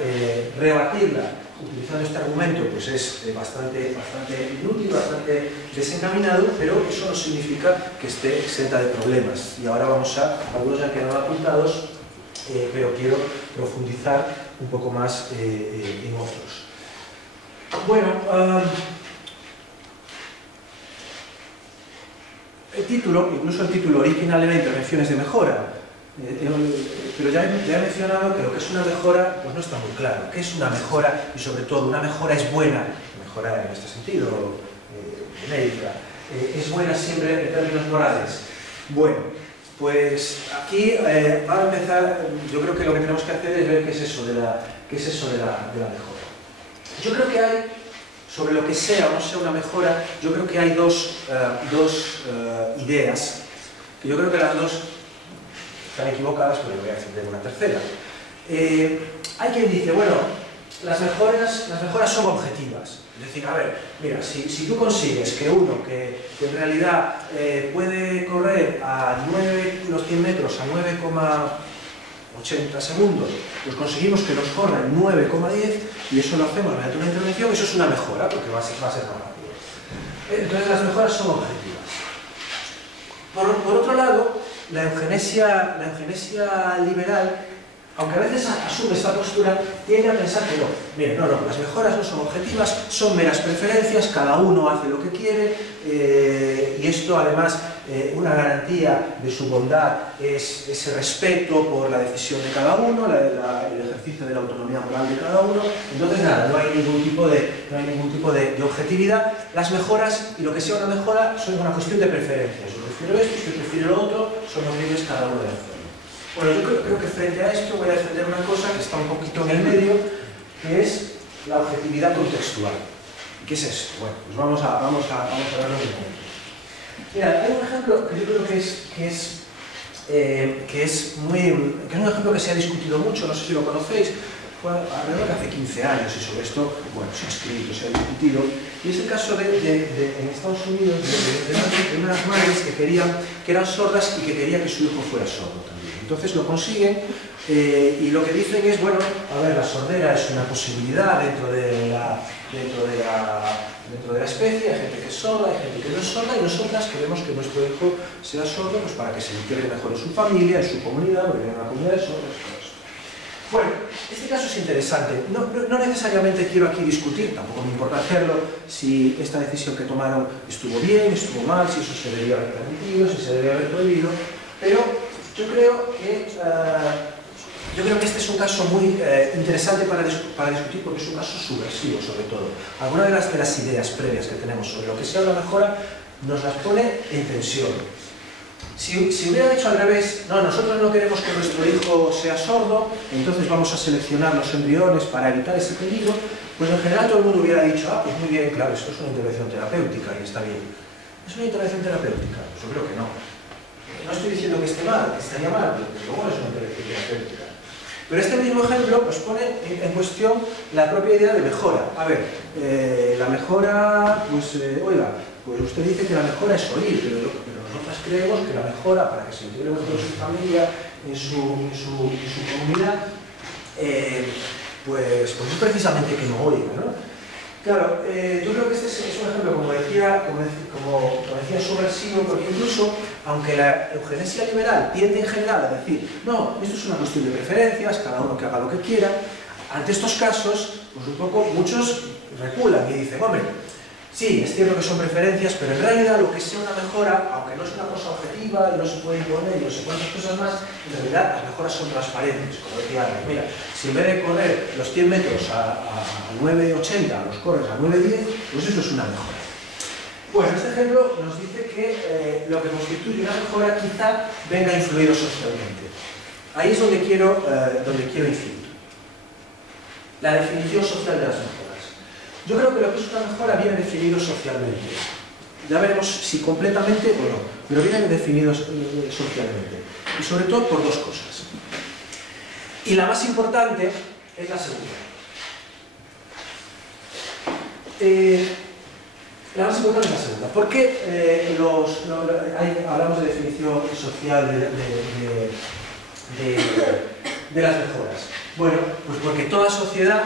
rebatirla utilizando este argumento pues es bastante inútil, bastante desencaminado, pero eso no significa que esté exenta de problemas. Y ahora algunos ya quedan apuntados, pero quiero profundizar un poco más en otros. Bueno, incluso el título original era Intervenciones de mejora, pero ya he mencionado que lo que es una mejora pues no está muy claro. ¿Qué es una mejora? Y sobre todo, ¿una mejora es buena? Mejora en este sentido, genérica. ¿Es buena siempre en términos morales? Bueno, pues aquí va a empezar, yo creo que lo que tenemos que hacer es ver qué es eso de la mejora. Yo creo que hay, sobre lo que sea o no sea una mejora, yo creo que hay dos ideas, que yo creo que las dos están equivocadas, pero voy a defender una tercera. Hay quien dice, bueno, las mejoras son objetivas. Es decir, a ver, mira, si tú consigues que uno que en realidad puede correr a 100 metros a 9,80 segundos, pues conseguimos que nos corra en 9,10 y eso lo hacemos mediante una intervención, eso es una mejora porque va a ser más rápido. Entonces las mejoras son objetivas. Por otro lado, la eugenesia liberal, aunque a veces asume esta postura, tiende a pensar que no. Miren, no, las mejoras no son objetivas, son meras preferencias, cada uno hace lo que quiere, y esto además, una garantía de su bondad es ese respeto por la decisión de cada uno, el ejercicio de la autonomía moral de cada uno. Entonces nada, no hay ningún tipo de objetividad. Las mejoras, y lo que sea una mejora, son una cuestión de preferencias. Yo prefiero esto, usted prefiere lo otro, somos libres cada uno de hacerlo. Bueno, yo creo que frente a esto voy a defender una cosa que está un poquito en el medio, que es la objetividad contextual. ¿Qué es esto? Bueno, pues vamos a verlo un momento. Mira, hay un ejemplo que yo creo que es un ejemplo que se ha discutido mucho, no sé si lo conocéis, fue alrededor de hace 15 años y sobre esto, bueno, se ha escrito, se ha discutido, y es el caso en Estados Unidos de unas madres que eran sordas y que querían que su hijo fuera sordo también. Entonces lo consiguen y lo que dicen es, bueno, a ver, la sordera es una posibilidad dentro de la especie, hay gente que es sorda, hay gente que no es sorda, y nosotras queremos que nuestro hijo sea sordo pues para que se integre mejor en su familia, en su comunidad, porque hay una comunidad de sordos. Bueno, este caso es interesante. No necesariamente quiero aquí discutir, tampoco me importa hacerlo, si esta decisión que tomaron estuvo bien, estuvo mal, si eso se debería haber permitido, si se debería haber prohibido, pero yo creo que este es un caso muy interesante para discutir, porque es un caso subversivo, sobre todo. Algunas de las ideas previas que tenemos sobre lo que sea una mejora nos las pone en tensión. Si hubiera hecho al revés, no, nosotros no queremos que nuestro hijo sea sordo, entonces vamos a seleccionar los embriones para evitar ese peligro, pues en general todo el mundo hubiera dicho, ah, pues muy bien, claro, esto es una intervención terapéutica y está bien. ¿Es una intervención terapéutica? Pues yo creo que no. No estoy diciendo que esté mal, que estaría mal, pero luego es una intervención terapéutica. Pero este mismo ejemplo nos pone en cuestión la propia idea de mejora. A ver, la mejora, pues, oiga, pues usted dice que la mejora es oír, pero nosotros creemos que la mejora para que se integre mejor en su familia, en su comunidad, pues es precisamente que no oiga, ¿no? Claro, yo creo que este es un ejemplo, como decía, subversivo, porque incluso, aunque la eugenesia liberal tiende en general a decir, no, esto es una cuestión de preferencias, cada uno que haga lo que quiera, ante estos casos, pues un poco muchos reculan y dicen, hombre, sí, es cierto que son preferencias, pero en realidad lo que sea una mejora, aunque no es una cosa objetiva y no se puede imponer y no sé cuántas cosas más, en realidad las mejoras son transparentes, como decía antes. Mira, si en vez de correr los 100 metros a 9,80 los corres a 9,10, pues eso es una mejora. Bueno, este ejemplo nos dice que lo que constituye una mejora quizá venga influido socialmente. Ahí es donde quiero incidir. La definición social de las mejoras. Yo creo que lo que es una mejora viene definido socialmente. Ya veremos si completamente o no, pero viene definido socialmente. Y sobre todo por dos cosas. Y la más importante es la segunda. La más importante es la segunda. ¿Por qué hablamos de definición social de las mejoras? Bueno, pues porque toda sociedad,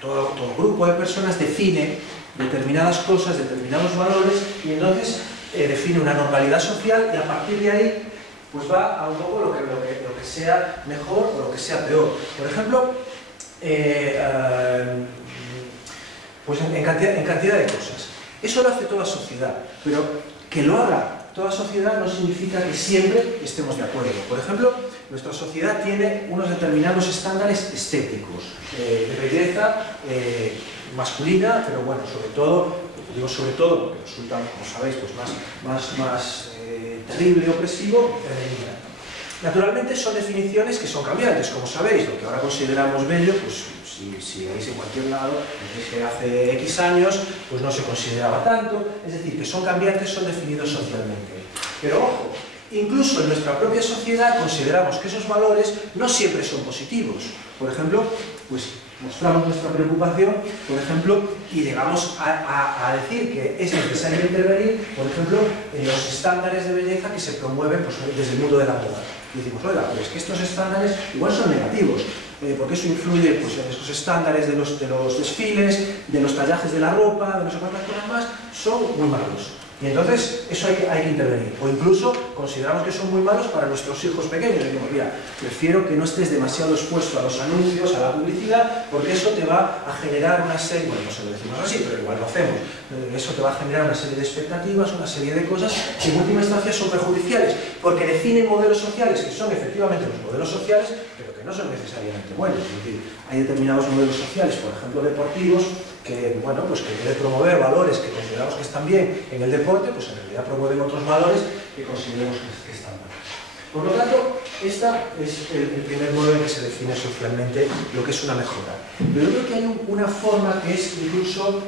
todo grupo de personas define determinadas cosas, determinados valores, y entonces define una normalidad social, y a partir de ahí pues va a un poco lo que sea mejor o lo que sea peor. Por ejemplo, pues en cantidad de cosas. Eso lo hace toda sociedad, pero que lo haga toda sociedad no significa que siempre estemos de acuerdo. Por ejemplo, nuestra sociedad tiene unos determinados estándares estéticos, de belleza masculina, pero bueno, sobre todo, digo sobre todo porque resulta, como sabéis, pues más terrible y opresivo, femenina. Naturalmente son definiciones que son cambiantes, como sabéis, lo que ahora consideramos bello, pues si veis en cualquier lado, que hace X años, pues no se consideraba tanto, es decir, que son cambiantes, son definidos socialmente. Pero ojo, incluso en nuestra propia sociedad consideramos que esos valores no siempre son positivos. Por ejemplo, pues mostramos nuestra preocupación, por ejemplo, y llegamos a decir que es necesario intervenir, por ejemplo, en los estándares de belleza que se promueven pues, desde el mundo de la moda. Y decimos, oiga, pero es que estos estándares igual son negativos, porque eso influye pues, en esos estándares de los desfiles, de los tallajes de la ropa, de no sé cuántas cosas más, son muy malos. Y entonces eso hay que intervenir. O incluso consideramos que son muy malos para nuestros hijos pequeños. Y decimos, mira, prefiero que no estés demasiado expuesto a los anuncios, a la publicidad, porque eso te va a generar una serie, bueno, no se lo decimos así, pero igual lo hacemos, eso te va a generar una serie de expectativas, una serie de cosas que en última instancia son perjudiciales, porque definen modelos sociales que son efectivamente los modelos sociales, pero que no son necesariamente buenos. Es decir, hay determinados modelos sociales, por ejemplo deportivos, que, bueno, pues que debe promover valores que consideramos que están bien en el deporte, pues en realidad promueven otros valores que consideramos que están mal. Por lo tanto, esta es el primer modo en que se define socialmente lo que es una mejora. Pero yo creo que hay una forma que es incluso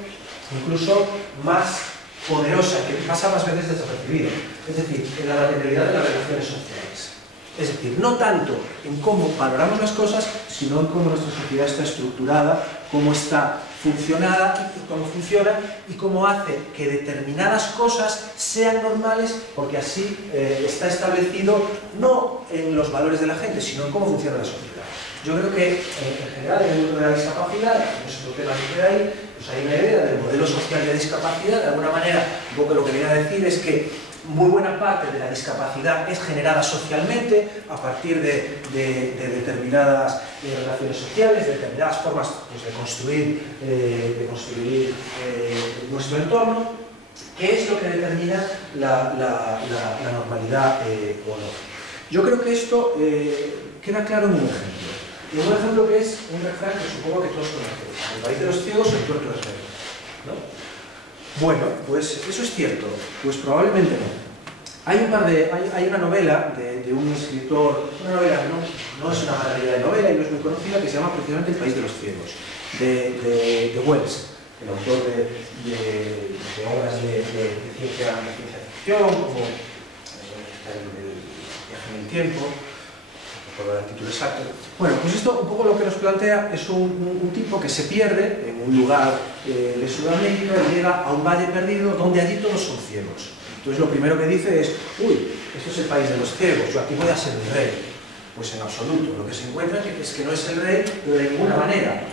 más poderosa, que pasa más veces desapercibida, es decir, en la materialidad de las relaciones sociales. Es decir, no tanto en cómo valoramos las cosas, sino en cómo nuestra sociedad está estructurada, cómo está funcionada, cómo funciona y cómo hace que determinadas cosas sean normales, porque así está establecido no en los valores de la gente, sino en cómo funciona la sociedad. Yo creo que en general en el mundo de la discapacidad, que es otro tema que queda ahí, pues hay una idea del modelo social de discapacidad. De alguna manera, un poco lo que viene a decir es que muy buena parte de la discapacidad es generada socialmente a partir de determinadas relaciones sociales, de determinadas formas pues, de construir nuestro entorno, que es lo que determina la normalidad o no. Yo creo que esto queda claro en un ejemplo. Y un ejemplo que es un refrán que supongo que todos conocemos: el país de los ciegos, el tuerto es rey, ¿no? Bueno, pues eso es cierto, pues probablemente no. Hay una novela de un escritor, una novela que no es una maravilla de novela y no es muy conocida, que se llama precisamente El país de los ciegos, de Wells, el autor de obras de ciencia ficción, como El viaje en el tiempo, no recuerdo el título exacto. Bueno, pues esto un poco lo que nos plantea es un tipo que se pierde en un lugar de Sudamérica y llega a un valle perdido donde allí todos son ciegos. Entonces lo primero que dice es: uy, esto es el país de los ciegos, yo aquí voy a ser el rey. Pues en absoluto, lo que se encuentra es que no es el rey, pero de ninguna manera.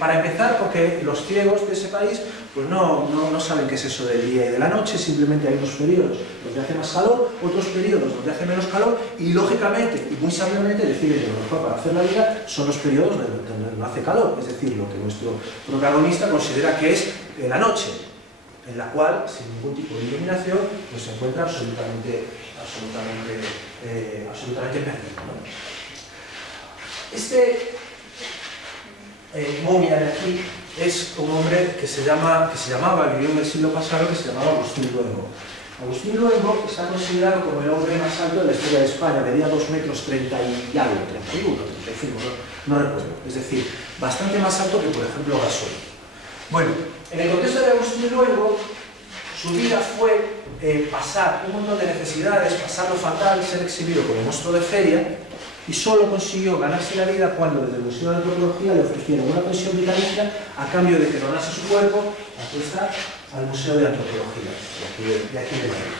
Para empezar, porque los ciegos de ese país pues no saben qué es eso del día y de la noche, simplemente hay unos periodos donde hace más calor, otros periodos donde hace menos calor, y lógicamente y muy sabiamente deciden que lo mejor para hacer la vida son los periodos donde no hace calor, es decir, lo que nuestro protagonista considera que es la noche, en la cual, sin ningún tipo de iluminación, pues se encuentra absolutamente perdido, ¿no? Este momia de aquí es un hombre que se llamaba, vivió en el siglo pasado, que se llamaba Agustín Luengo. Agustín Luengo está considerado como el hombre más alto de la historia de España, medía 2 metros 30 y algo, 31, 35, no recuerdo. Es decir, bastante más alto que, por ejemplo, Gasol. Bueno, en el contexto de Agustín Luengo, su vida fue pasar un montón de necesidades, pasarlo fatal, ser exhibido como monstruo de feria, y solo consiguió ganarse la vida cuando desde el Museo de Antropología le ofrecieron una pensión vitalicia a cambio de que donase su cuerpo, aquí está, al Museo de Antropología, de aquí de Madrid.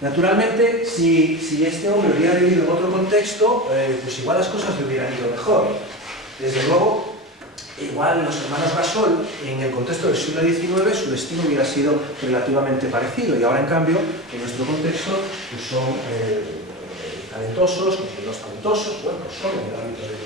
Naturalmente, si este hombre hubiera vivido en otro contexto, pues igual las cosas le hubieran ido mejor. Desde luego, igual los hermanos Gasol, en el contexto del siglo XIX, su destino hubiera sido relativamente parecido, y ahora, en cambio, en nuestro contexto, pues son talentosos, considerados talentosos, bueno, pues son en el ámbito del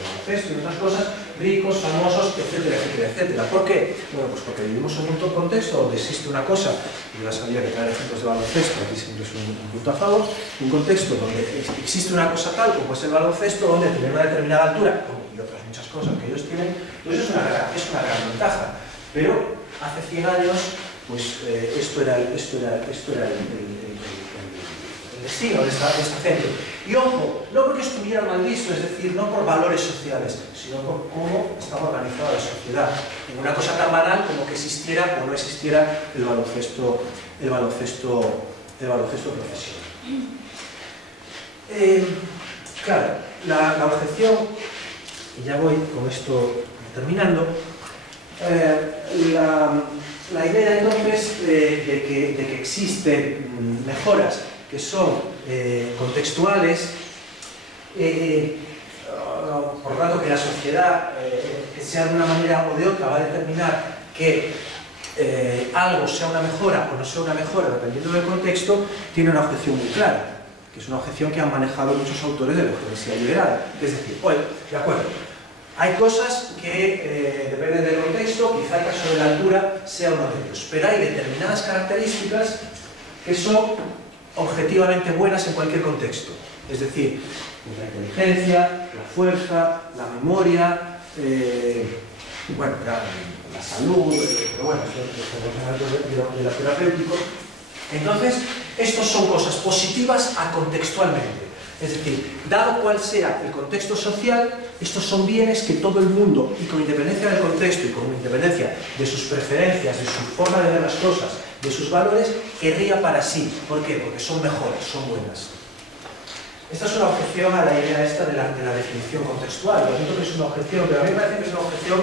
baloncesto y otras cosas, ricos, famosos, etcétera, etcétera, etcétera. ¿Por qué? Bueno, pues porque vivimos en un contexto donde existe una cosa, y ya sabía que traer ejemplos de baloncesto, aquí siempre es un punto a favor, un contexto donde existe una cosa tal como es el baloncesto, donde tener una determinada altura, y otras muchas cosas que ellos tienen, pues es una gran ventaja. Pero hace 100 años, pues esto era el destino de esta gente. Y ojo, no porque estuviera mal visto, es decir, no por valores sociales, sino por cómo estaba organizada la sociedad. En una cosa tan banal como que existiera o no existiera el baloncesto profesional. Claro, la objeción, y ya voy con esto terminando, la idea entonces de que existen mejoras que son contextuales, por lo tanto que la sociedad, que sea de una manera o de otra, va a determinar que algo sea una mejora o no sea una mejora dependiendo del contexto, tiene una objeción muy clara, que es una objeción que han manejado muchos autores de la ortodoxia liberal. Es decir, oye, de acuerdo, hay cosas que dependen del contexto, quizá el caso de la altura sea uno de ellos, pero hay determinadas características que son objetivamente buenas en cualquier contexto. Es decir, la inteligencia, la fuerza, la memoria, bueno, la salud, pero bueno, de lo terapéutico. Entonces, estos son cosas positivas acontextualmente. Es decir, dado cual sea el contexto social, estos son bienes que todo el mundo, y con independencia del contexto y con independencia de sus preferencias, de su forma de ver las cosas, de sus valores, querría para sí. ¿Por qué? Porque son mejores, son buenas. Esta es una objeción a la idea esta de la definición contextual. Yo siento que es una objeción, pero a mí me parece que es una objeción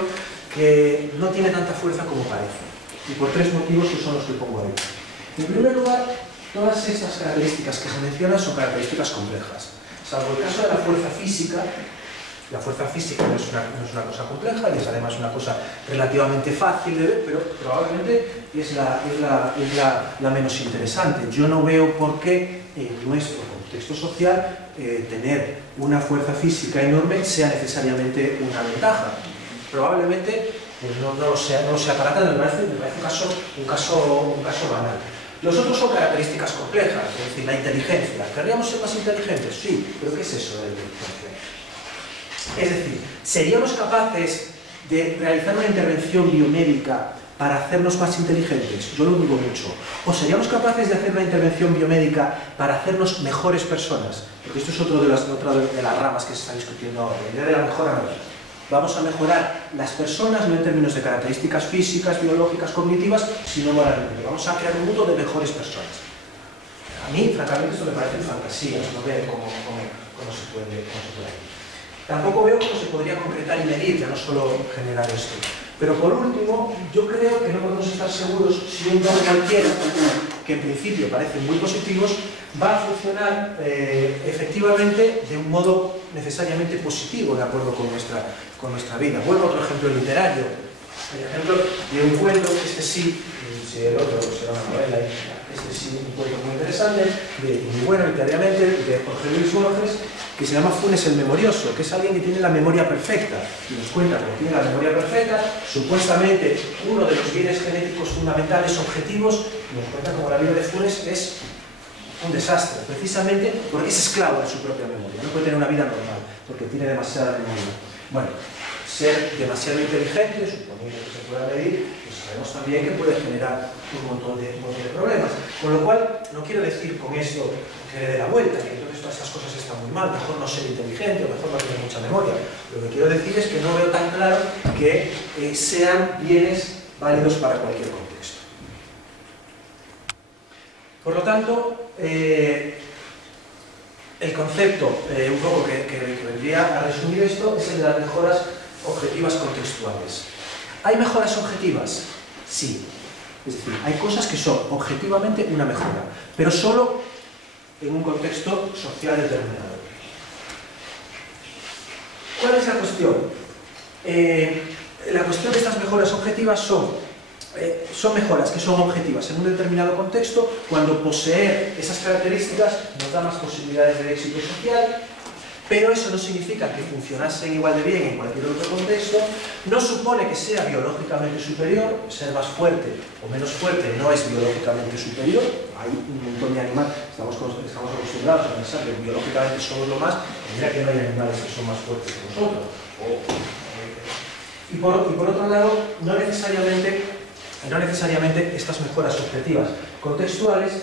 que no tiene tanta fuerza como parece. Y por tres motivos que son los que pongo ahí. En primer lugar, todas estas características que se mencionan son características complejas. Salvo el caso de la fuerza física no es una cosa compleja y es además una cosa relativamente fácil de ver, pero probablemente es la menos interesante. Yo no veo por qué en nuestro contexto social tener una fuerza física enorme sea necesariamente una ventaja. Probablemente no lo sea para tanto, me parece un caso banal. Los otros son características complejas, es decir, la inteligencia. ¿Querríamos ser más inteligentes? Sí, pero ¿qué es eso de la inteligencia? Es decir, ¿seríamos capaces de realizar una intervención biomédica para hacernos más inteligentes? Yo lo dudo mucho. ¿O seríamos capaces de hacer una intervención biomédica para hacernos mejores personas? Porque esto es otra de las ramas que se está discutiendo ahora, la idea de la mejora moral. Vamos a mejorar las personas no en términos de características físicas, biológicas, cognitivas, sino moralmente. Vamos a crear un mundo de mejores personas. A mí, francamente, esto me parece fantasía, no veo cómo se puede hacer. Tampoco veo cómo se podría concretar y medir, ya no solo generar esto. Pero por último, yo creo que no podemos estar seguros si un don cualquiera, que en principio parecen muy positivos, va a funcionar efectivamente de un modo necesariamente positivo de acuerdo con nuestra vida. Vuelvo a otro ejemplo literario. El ejemplo de un cuento, este sí, si el otro será una novela, este sí, un cuento muy interesante, muy bueno literariamente, de Jorge Luis Borges, que se llama Funes el Memorioso, que es alguien que tiene la memoria perfecta, y nos cuenta que tiene la memoria perfecta, supuestamente uno de los bienes genéticos fundamentales objetivos, y nos cuenta cómo la vida de Funes es un desastre, precisamente porque es esclavo de su propia memoria, no puede tener una vida normal, porque tiene demasiada memoria. Bueno, ser demasiado inteligente, suponiendo que se pueda medir, pues sabemos también que puede generar un montón de problemas. Con lo cual, no quiero decir con esto que le dé la vuelta, que entonces todas estas cosas están muy mal, mejor no ser inteligente o mejor no tener mucha memoria. Lo que quiero decir es que no veo tan claro que sean bienes válidos para cualquier contexto. Por lo tanto, el concepto un poco que vendría a resumir esto es el de las mejoras objetivas contextuales. ¿Hay mejoras objetivas? Sí. Es decir, hay cosas que son objetivamente una mejora, pero solo en un contexto social determinado. ¿Cuál es la cuestión? La cuestión de estas mejoras objetivas son mejoras que son objetivas en un determinado contexto cuando poseer esas características nos da más posibilidades de éxito social, pero eso no significa que funcionasen igual de bien en cualquier otro contexto, no supone que sea biológicamente superior, ser más fuerte o menos fuerte no es biológicamente superior, hay un montón de animales, estamos acostumbrados a pensar que biológicamente somos lo más, mira que no hay animales que son más fuertes que nosotros. Y por otro lado, no necesariamente estas mejoras objetivas contextuales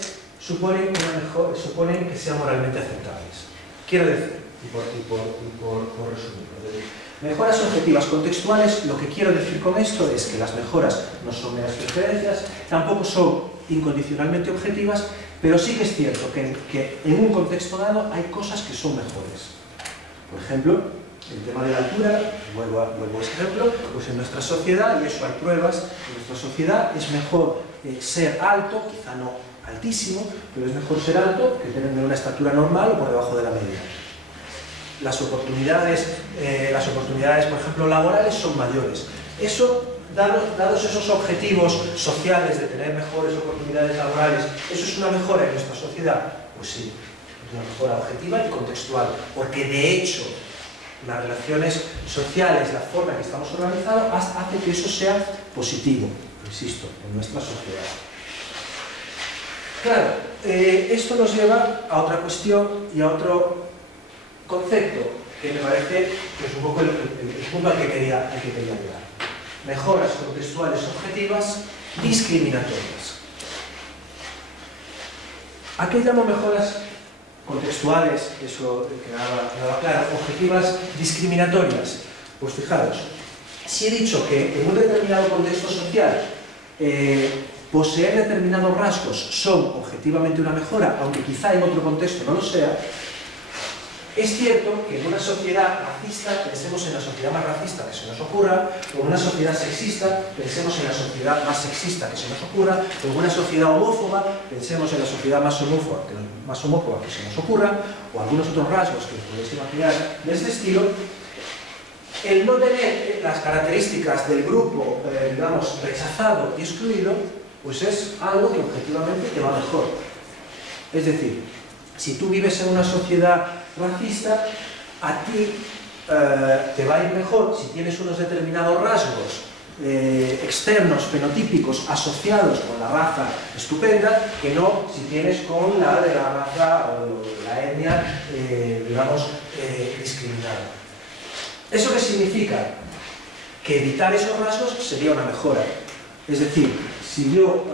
suponen que sean moralmente aceptables. Quiero decir, y por resumirlo, mejoras objetivas contextuales, lo que quiero decir con esto es que las mejoras no son meras preferencias, tampoco son incondicionalmente objetivas, pero sí que es cierto que en un contexto dado hay cosas que son mejores. Por ejemplo, el tema de la altura, vuelvo a ese ejemplo, pues en nuestra sociedad, y eso hay pruebas, en nuestra sociedad es mejor ser alto, quizá no altísimo, pero es mejor ser alto que tener una estatura normal o por debajo de la media. Las oportunidades, por ejemplo, laborales son mayores. Eso, dados esos objetivos sociales de tener mejores oportunidades laborales, ¿eso es una mejora en nuestra sociedad? Pues sí, es una mejora objetiva y contextual, porque de hecho las relaciones sociales, la forma en que estamos organizados, hace que eso sea positivo, insisto, en nuestra sociedad. Claro, esto nos lleva a otra cuestión y a otro concepto que me parece que es un poco el punto al que quería llegar. Mejoras contextuales objetivas discriminatorias. ¿A qué llamo mejoras contextuales, eso quedaba claro, objetivas discriminatorias. Pues fijaros, si he dicho que en un determinado contexto social poseer determinados rasgos son objetivamente una mejora, aunque quizá en otro contexto no lo sea, es cierto que en una sociedad racista pensemos en la sociedad más racista que se nos ocurra, o en una sociedad sexista pensemos en la sociedad más sexista que se nos ocurra, o en una sociedad homófoba pensemos en la sociedad más homófoba que se nos ocurra, o algunos otros rasgos que podéis imaginar de este estilo. El no tener las características del grupo, digamos, rechazado y excluido, pues es algo que objetivamente te va mejor. Es decir, si tú vives en una sociedad racista, a ti te va a ir mejor si tienes unos determinados rasgos externos, fenotípicos, asociados con la raza estupenda, que no si tienes con la de la raza o la etnia, digamos, discriminada. ¿Eso qué significa? Que evitar esos rasgos sería una mejora. Es decir, si yo,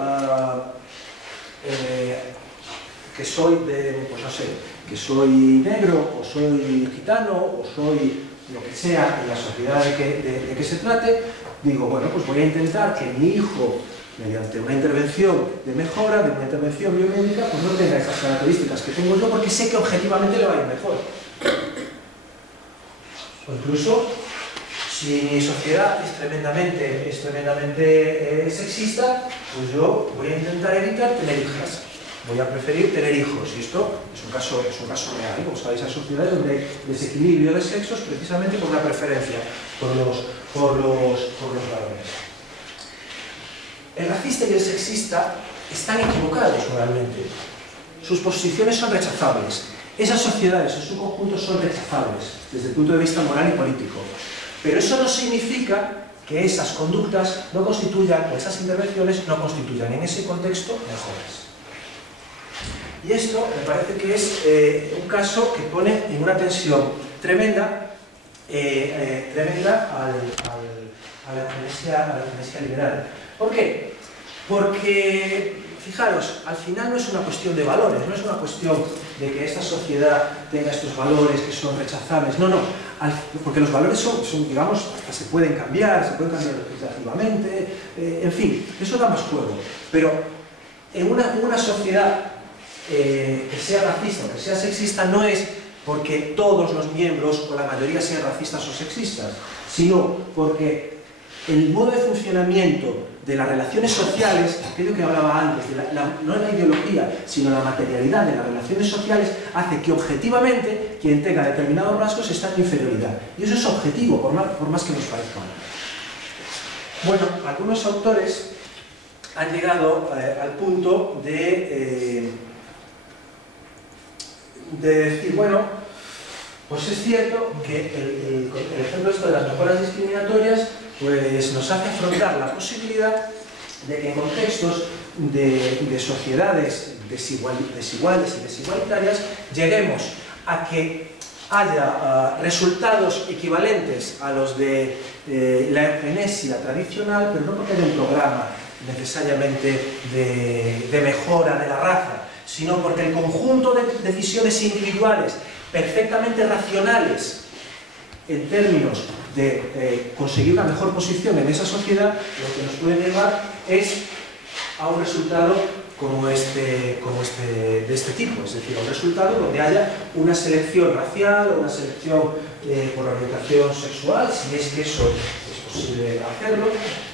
que soy de, pues no sé, que soy negro, o soy gitano, o soy lo que sea en la sociedad de que se trate, digo, bueno, pues voy a intentar que mi hijo, mediante una intervención de mejora, de una intervención biomédica, pues no tenga esas características que tengo yo, porque sé que objetivamente le va a ir mejor. O incluso, si mi sociedad es tremendamente sexista, pues yo voy a intentar evitar tener hijas. Voy a preferir tener hijos, y esto es un caso real. Como sabéis, hay sociedades donde hay desequilibrio de sexos precisamente por una preferencia por los varones. El racista y el sexista están equivocados moralmente. Sus posiciones son rechazables. Esas sociedades en su conjunto son rechazables desde el punto de vista moral y político. Pero eso no significa que esas conductas no constituyan, o esas intervenciones no constituyan en ese contexto mejoras. Y esto me parece que es un caso que pone en una tensión tremenda a la eugenesia liberal. ¿Por qué? Porque, fijaros, al final no es una cuestión de valores, no es una cuestión de que esta sociedad tenga estos valores que son rechazables, no, porque los valores son, digamos, hasta se pueden cambiar legislativamente, en fin, eso da más juego. Pero en una sociedad que sea racista o que sea sexista no es porque todos los miembros o la mayoría sean racistas o sexistas, sino porque el modo de funcionamiento de las relaciones sociales, aquello que hablaba antes, no la ideología, sino la materialidad de las relaciones sociales, hace que objetivamente quien tenga determinados rasgos está en inferioridad. Y eso es objetivo, por más que nos parezca. Bueno, algunos autores han llegado al punto de decir, bueno, pues es cierto que el ejemplo esto de las mejoras discriminatorias pues nos hace afrontar la posibilidad de que en contextos de sociedades desiguales y desigualitarias lleguemos a que haya resultados equivalentes a los de la eugenesia tradicional, pero no porque haya un programa necesariamente de mejora de la raza, sino porque el conjunto de decisiones individuales perfectamente racionales en términos de conseguir una mejor posición en esa sociedad, lo que nos puede llevar es a un resultado de este tipo, es decir, a un resultado donde haya una selección racial o una selección por orientación sexual, si es que eso es posible hacerlo,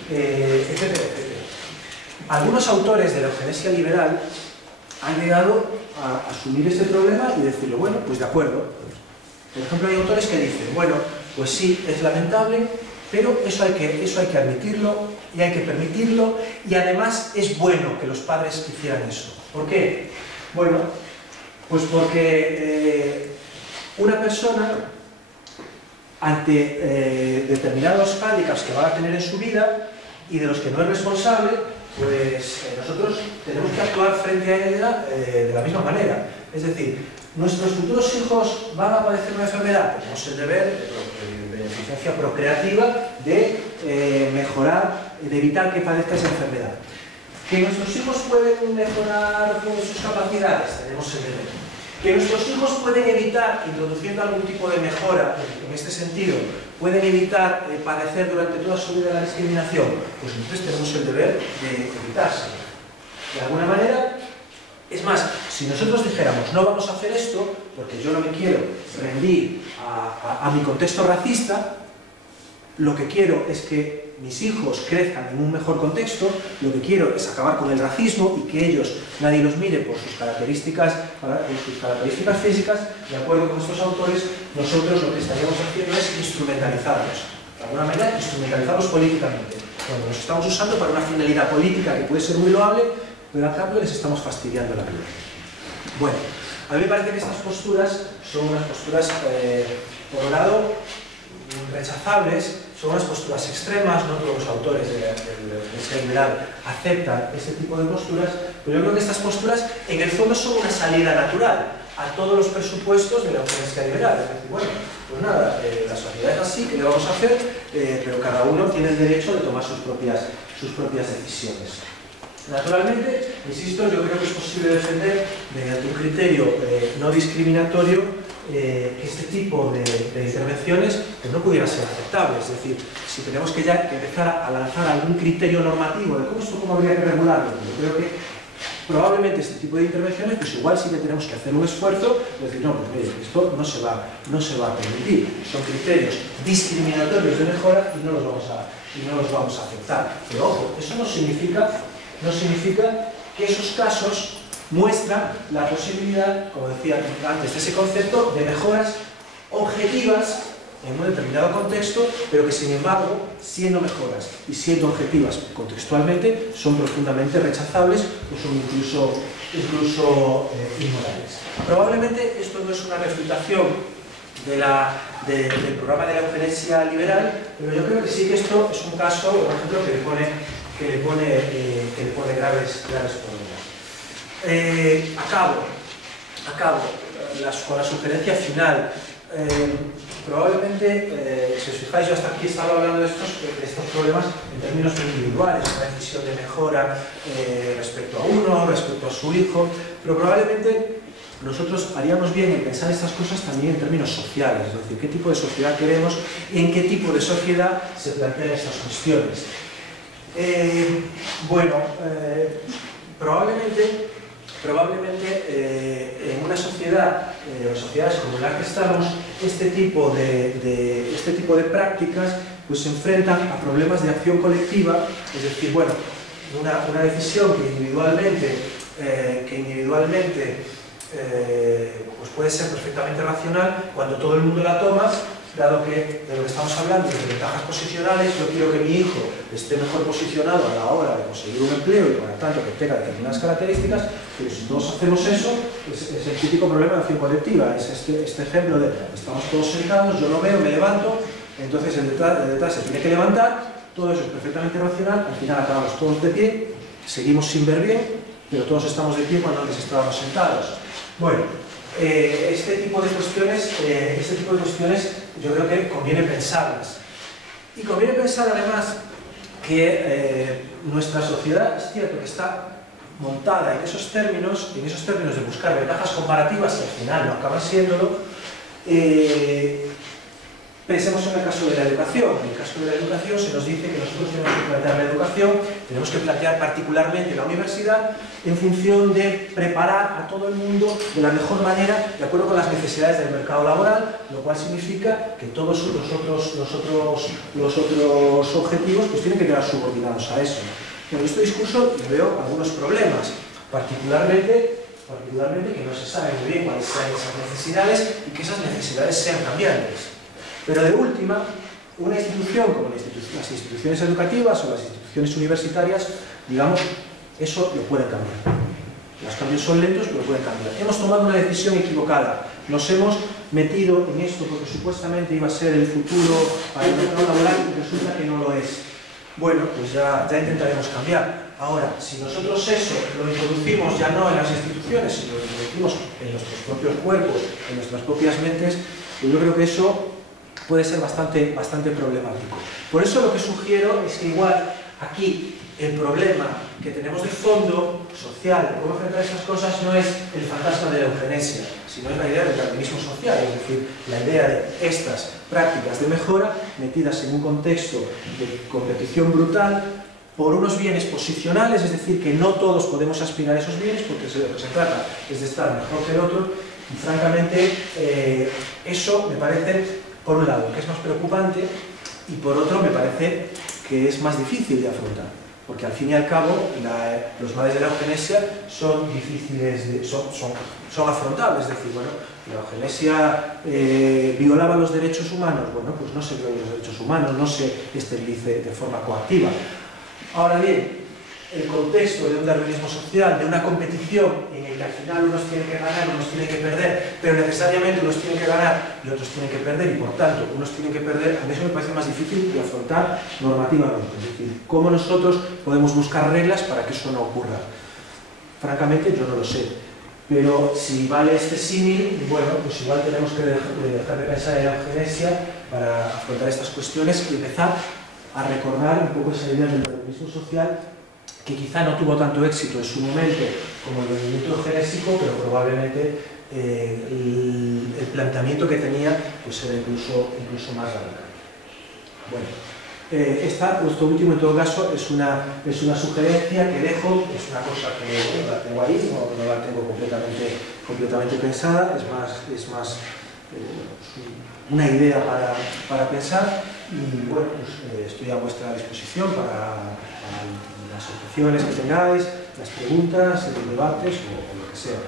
etcétera, etcétera. Algunos autores de la eugenesia liberal han llegado a asumir este problema y decirlo, bueno, pues de acuerdo. Por ejemplo, hay autores que dicen, bueno, pues sí, es lamentable, pero eso hay que admitirlo y hay que permitirlo, y además es bueno que los padres hicieran eso. ¿Por qué? Bueno, pues porque una persona, ante determinados hándicaps que va a tener en su vida y de los que no es responsable, pues nosotros tenemos que actuar frente a ella de la misma manera. Es decir, ¿nuestros futuros hijos van a padecer una enfermedad? Tenemos el deber de beneficencia procreativa de mejorar, de evitar que padezca esa enfermedad. ¿Que nuestros hijos pueden mejorar sus capacidades? Tenemos el deber. ¿Que nuestros hijos pueden evitar, introduciendo algún tipo de mejora en este sentido, pueden evitar padecer durante toda su vida la discriminación? Pues entonces tenemos el deber de evitárselo. De alguna manera, es más, si nosotros dijéramos no vamos a hacer esto porque yo no me quiero rendir a mi contexto racista, lo que quiero es que mis hijos crezcan en un mejor contexto, lo que quiero es acabar con el racismo y que ellos, nadie los mire por sus características físicas, de acuerdo con estos autores, nosotros lo que estaríamos haciendo es instrumentalizarlos, de alguna manera instrumentalizarlos políticamente, cuando los estamos usando para una finalidad política que puede ser muy loable, pero a cambio les estamos fastidiando la vida. Bueno, a mí me parece que estas posturas son unas posturas, por un lado, rechazables, son unas posturas extremas, no todos los autores de la derecha liberal aceptan este tipo de posturas, pero yo creo que estas posturas en el fondo son una salida natural a todos los presupuestos de la derecha liberal. Es decir, bueno, pues nada, la sociedad es así, ¿qué le vamos a hacer? Pero cada uno tiene el derecho de tomar sus propias decisiones. Naturalmente, insisto, yo creo que es posible defender mediante un criterio no discriminatorio que este tipo de intervenciones pues no pudieran ser aceptables. Es decir, si tenemos que empezar a lanzar algún criterio normativo de cómo habría que regularlo, yo creo que probablemente este tipo de intervenciones, pues igual sí que tenemos que hacer un esfuerzo de decir, no, pues mire, esto no se va a permitir, son criterios discriminatorios de mejora y no los vamos a aceptar. Pero ojo, eso no significa que esos casos muestran la posibilidad, como decía antes, de ese concepto de mejoras objetivas en un determinado contexto, pero que sin embargo, siendo mejoras y siendo objetivas contextualmente, son profundamente rechazables o son incluso inmorales. Probablemente esto no es una refutación del programa de la eugenesia liberal, pero yo creo que sí que esto es un caso, por ejemplo, que le pone graves problemas. Acabo con la sugerencia final. Probablemente, si os fijáis, yo hasta aquí estaba hablando de estos problemas en términos individuales, una decisión de mejora respecto a uno, respecto a su hijo, pero probablemente nosotros haríamos bien en pensar estas cosas también en términos sociales, es decir, qué tipo de sociedad queremos y en qué tipo de sociedad se plantean estas cuestiones. Probablemente en una sociedad, o sociedades como la que estamos, este tipo de prácticas pues se enfrentan a problemas de acción colectiva, es decir, bueno, una decisión que individualmente pues puede ser perfectamente racional cuando todo el mundo la toma, dado que de lo que estamos hablando es de ventajas posicionales. Yo quiero que mi hijo esté mejor posicionado a la hora de conseguir un empleo y por lo tanto que tenga determinadas características, pero si todos hacemos eso, es el típico problema de acción colectiva, es este ejemplo de estamos todos sentados, yo no veo, me levanto, entonces el de detrás se tiene que levantar, todo eso es perfectamente racional, al final acabamos todos de pie, seguimos sin ver bien, pero todos estamos de pie cuando antes estábamos sentados. Bueno, este tipo de cuestiones yo creo que conviene pensarlas. Y conviene pensar además que nuestra sociedad es cierto que está montada en esos términos de buscar ventajas comparativas y al final no acaban siéndolo. Pensemos en el caso de la educación. En el caso de la educación se nos dice que nosotros tenemos que plantear la educación, tenemos que plantear particularmente la universidad en función de preparar a todo el mundo de la mejor manera, de acuerdo con las necesidades del mercado laboral, lo cual significa que todos los otros objetivos pues tienen que quedar subordinados a eso. En este discurso veo algunos problemas, particularmente que no se sabe muy bien cuáles sean esas necesidades y que esas necesidades sean cambiantes. Pero de última, una institución como las instituciones educativas o las instituciones universitarias, digamos, eso lo pueden cambiar. Los cambios son lentos, pero pueden cambiar. Hemos tomado una decisión equivocada. Nos hemos metido en esto porque supuestamente iba a ser el futuro para el mercado laboral y resulta que no lo es. Bueno, pues ya intentaremos cambiar. Ahora, si nosotros eso lo introducimos ya no en las instituciones, sino lo introducimos en nuestros propios cuerpos, en nuestras propias mentes, pues yo creo que eso puede ser bastante problemático. Por eso lo que sugiero es que igual Aquí el problema que tenemos de fondo social de cómo enfrentar estas cosas no es el fantasma de la eugenesia, sino es la idea del darwinismo social, es decir, la idea de estas prácticas de mejora metidas en un contexto de competición brutal por unos bienes posicionales, es decir, que no todos podemos aspirar a esos bienes porque de lo que se trata es de estar mejor que el otro, y francamente eso me parece, por un lado, que es más preocupante, y por otro me parece que es más difícil de afrontar, porque al fin y al cabo los males de la eugenesia son difíciles, son afrontables, es decir, bueno, la eugenesia violaba los derechos humanos, bueno, pues no se violen los derechos humanos, no se esterilice de forma coactiva. Ahora bien, el contexto de un darwinismo social, de una competición en el que al final unos tienen que ganar, unos tienen que perder, pero necesariamente unos tienen que ganar y otros tienen que perder, y por tanto unos tienen que perder, a mí eso me parece más difícil de afrontar normativamente. Es decir, cómo nosotros podemos buscar reglas para que eso no ocurra. Francamente yo no lo sé, pero si vale este símil, bueno, pues igual tenemos que dejar de pensar en la eugenesia para afrontar estas cuestiones y empezar a recordar un poco esa idea del darwinismo social, que quizá no tuvo tanto éxito en su momento como el movimiento eugenésico, pero probablemente el planteamiento que tenía pues era incluso más radical. Bueno, esto último en todo caso es una sugerencia que dejo, es una cosa que la tengo ahí, no la tengo completamente pensada, es más una idea para pensar, y bueno, pues, estoy a vuestra disposición para las objeciones que tengáis, las preguntas, los debates o lo que sea.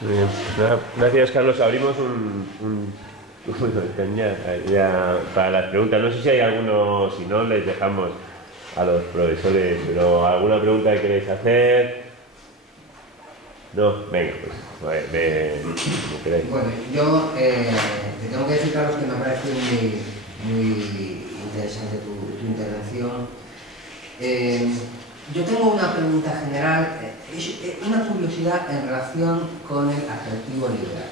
Muy bien. Gracias, Carlos. Abrimos ya para las preguntas. No sé si hay alguno, si no, les dejamos a los profesores, pero ¿alguna pregunta que queréis hacer? No, venga, pues como queráis. Bueno, yo te tengo que decir, Carlos, que me ha parecido muy interesante tu intervención. Yo tengo una pregunta general, una curiosidad en relación con el adjetivo liberal.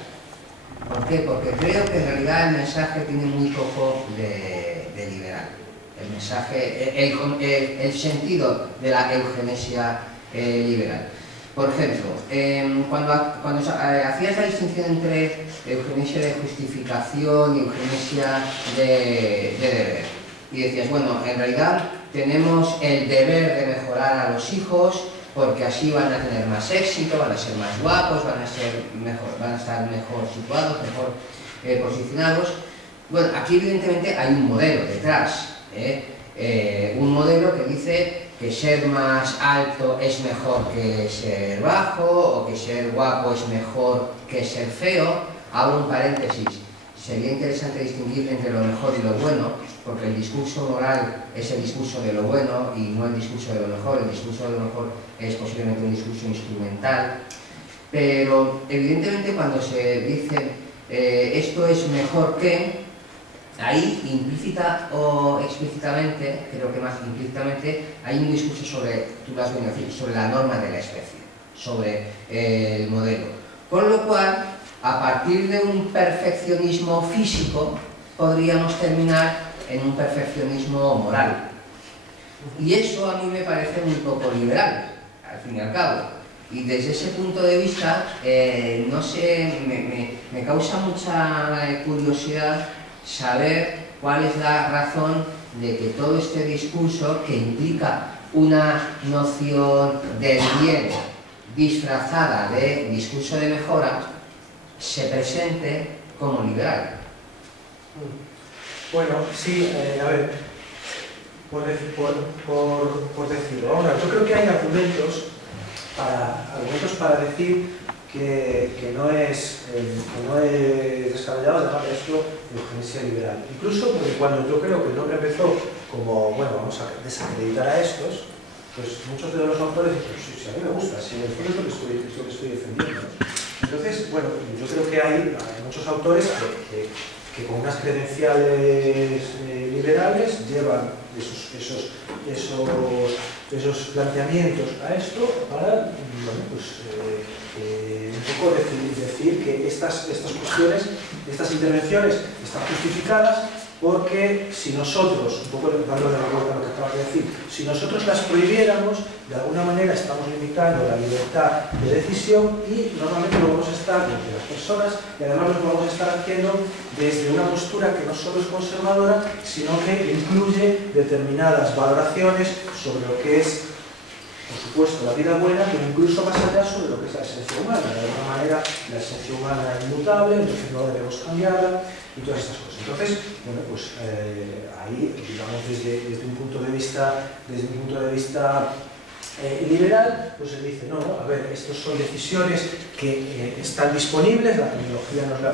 ¿Por qué? Porque creo que en realidad el mensaje tiene muy poco de liberal. El mensaje, el sentido de la eugenesia liberal. Por ejemplo, cuando hacías la distinción entre eugenesia de justificación y eugenesia de deber, y decías, bueno, en realidad tenemos el deber de mejorar a los hijos porque así van a tener más éxito, van a ser más guapos, van a estar mejor situados, mejor posicionados. Bueno, aquí evidentemente hay un modelo detrás, un modelo que dice que ser más alto es mejor que ser bajo, o que ser guapo es mejor que ser feo. Abro un paréntesis, sería interesante distinguir entre lo mejor y lo bueno, porque el discurso moral es el discurso de lo bueno y no el discurso de lo mejor. El discurso de lo mejor es posiblemente un discurso instrumental, pero evidentemente cuando se dice esto es mejor que, ahí implícita o explícitamente, creo que más implícitamente, hay un discurso sobre, tú lo has venido a decir, sobre la norma de la especie, sobre el modelo. Con lo cual, a partir de un perfeccionismo físico, podríamos terminar en un perfeccionismo moral. Y eso a mí me parece muy poco liberal, al fin y al cabo. Y desde ese punto de vista, no sé, me causa mucha curiosidad saber cuál es la razón de que todo este discurso, que implica una noción del bien disfrazada de discurso de mejora, se presente como liberal. Bueno, sí, a ver, por decirlo. Ahora, yo creo que hay argumentos para decir que no es descabellado llamar esto eugenesia liberal. Incluso porque cuando yo creo que el nombre empezó como, bueno, vamos a desacreditar a estos, pues muchos de los autores dicen, sí, a mí me gusta, si en el fondo es lo que estoy defendiendo. Entonces, bueno, yo creo que hay muchos autores que con unas credenciales liberales llevan esos planteamientos a esto para, bueno, pues, un poco decir que estas cuestiones, estas intervenciones están justificadas porque si nosotros, un poco dando de la vuelta a lo que acabas de decir, si nosotros las prohibiéramos, de alguna manera estamos limitando la libertad de decisión y normalmente lo vamos a estar entre las personas y además lo vamos a estar haciendo desde una postura que no solo es conservadora, sino que incluye determinadas valoraciones sobre lo que es, por supuesto, la vida buena, pero incluso más allá sobre lo que es la esencia humana. De alguna manera, la esencia humana es inmutable, entonces no debemos cambiarla y todas estas cosas. Entonces, bueno, pues ahí, digamos, desde un punto de vista, liberal, pues se dice, no, a ver, estas son decisiones que están disponibles, la tecnología nos la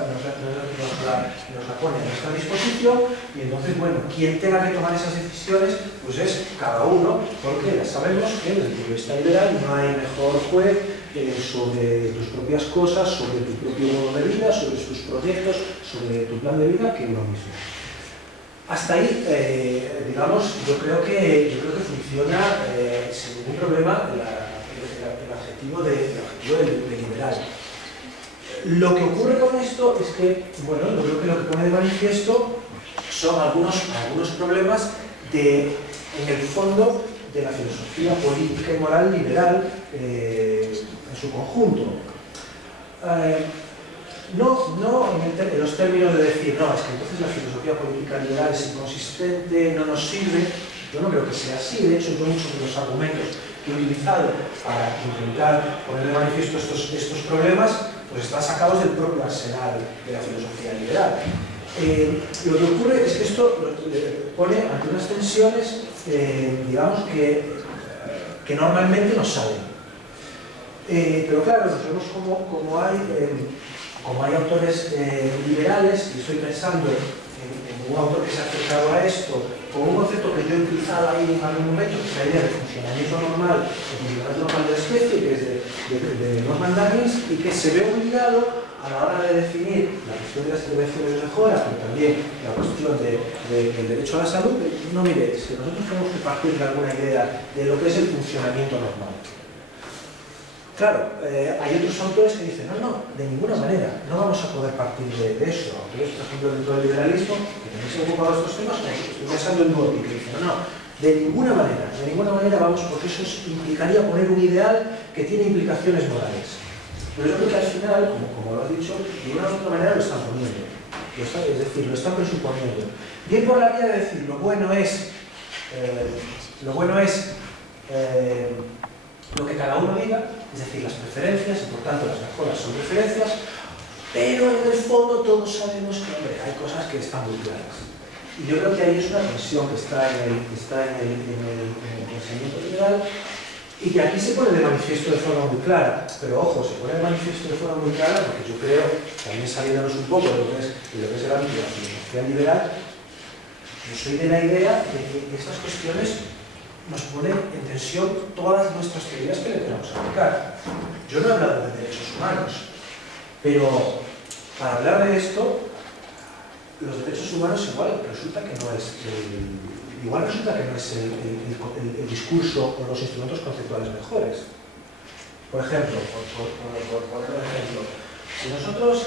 pone a nuestra disposición, y entonces, bueno, quien tenga que tomar esas decisiones, pues es cada uno, porque ya sabemos que desde el punto de vista liberal no hay mejor juez sobre tus propias cosas, sobre tu propio modo de vida, sobre tus proyectos, sobre tu plan de vida, que uno mismo. Hasta ahí, digamos, yo creo que funciona sin ningún problema el objetivo de liberal. Lo que ocurre con esto es que, bueno, yo creo que lo que pone de manifiesto son algunos problemas en el fondo de la filosofía política y moral liberal en su conjunto. No en los términos de decir, no, es que entonces la filosofía política liberal es inconsistente, no nos sirve. Yo no creo que sea así. De hecho, yo muchos de los argumentos que he utilizado para intentar poner de manifiesto estos problemas, pues están sacados del propio arsenal de la filosofía liberal. Lo que ocurre es que esto pone ante unas tensiones, digamos, que normalmente no salen. Pero claro, nos vemos como hay autores liberales, y estoy pensando en un autor que se ha acercado a esto, con un concepto que yo he utilizado ahí en algún momento, que es la idea de funcionamiento normal, el funcionamiento normal de la especie, que es de Norman Daniels, y que se ve obligado a la hora de definir la cuestión de las intervenciones de mejora, pero también la cuestión del derecho a la salud. No, mire, es que nosotros tenemos que partir de alguna idea de lo que es el funcionamiento normal. Claro, hay otros autores que dicen, no, de ninguna manera, no vamos a poder partir de eso. Autores, por ejemplo, dentro del liberalismo, que también se han ocupado de estos temas, estoy pensando en Gorky, que dicen, no, de ninguna manera vamos, porque eso implicaría poner un ideal que tiene implicaciones morales. Pero yo creo que al final, como lo has dicho, de una u otra manera lo están poniendo. Es decir, lo están presuponiendo. Bien por la vía de decir, lo bueno es lo que cada uno diga, es decir, las preferencias, y por tanto las mejoras son preferencias, pero en el fondo todos sabemos que, hombre, hay cosas que están muy claras. Y yo creo que ahí es una tensión que está en el pensamiento liberal, y que aquí se pone de manifiesto de forma muy clara. Pero ojo, se pone de manifiesto de forma muy clara porque yo creo, también saliéndonos un poco de lo que es el ámbito de la filosofía liberal, yo soy de la idea de que estas cuestiones nos ponen en tensión todas nuestras teorías que le tenemos que aplicar. Yo no he hablado de derechos humanos, pero para hablar de esto, los derechos humanos igual resulta que no es el discurso o los instrumentos conceptuales mejores. Por ejemplo, si nosotros,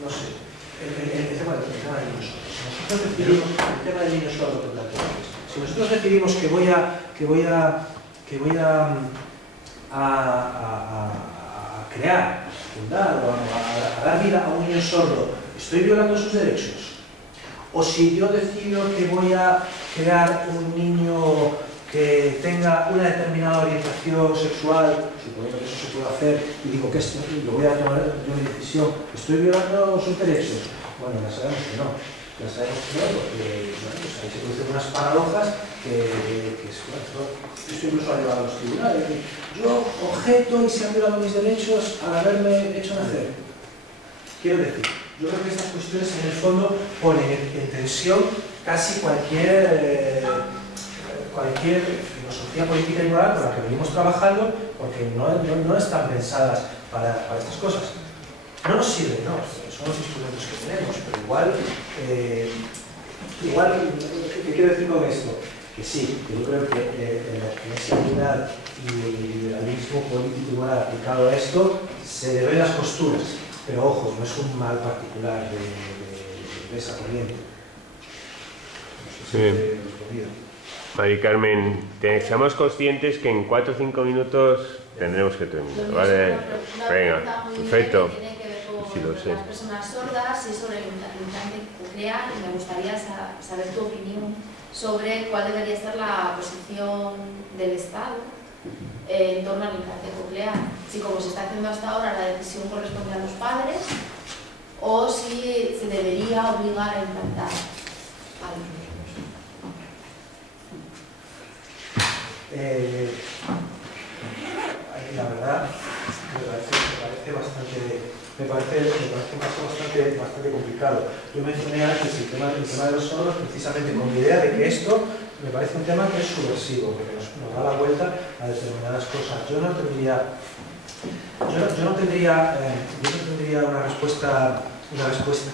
no sé, el tema del niño sordo, si nosotros decidimos el tema del niño sordo que planteamos, si nosotros decidimos que voy a crear, fundar o a dar vida a un niño sordo, ¿estoy violando sus derechos? O si yo decido que voy a crear un niño que tenga una determinada orientación sexual, suponiendo que eso se puede hacer, y digo que lo voy a tomar yo mi decisión, ¿estoy violando sus derechos? Bueno, ya sabemos que no. Ya sabemos que no, porque bueno, pues ahí se producen unas paradojas que esto incluso ha llevado a los tribunales. Yo objeto y se han violado mis derechos al haberme hecho nacer. Quiero decir, yo creo que estas cuestiones en el fondo ponen en tensión casi cualquier filosofía política y moral con la que venimos trabajando, porque no están pensadas para estas cosas. No nos sirven, no, son los instrumentos que tenemos, pero igual, ¿qué quiero decir con esto? Que sí, que yo creo que la flexibilidad y el liberalismo político y moral aplicado a esto se le ven las costuras, pero ojo, no es un mal particular de esa corriente. respondido. Mari Carmen, seamos conscientes que en 4 o 5 minutos tendremos que terminar, ¿vale? Venga, perfecto. Tiene que ver con Sí, lo sé. las personas sordas y sobre el implante coclear, y me gustaría saber tu opinión sobre cuál debería ser la posición del Estado en torno al implante coclear. Si, como se está haciendo hasta ahora, la decisión corresponde a los padres, o si se debería obligar a implantar a los niños. La verdad, me parece un caso bastante complicado. Yo mencioné antes el tema de los sordos precisamente con la idea de que esto me parece un tema que es subversivo, porque nos da la vuelta a determinadas cosas. Yo no tendría una respuesta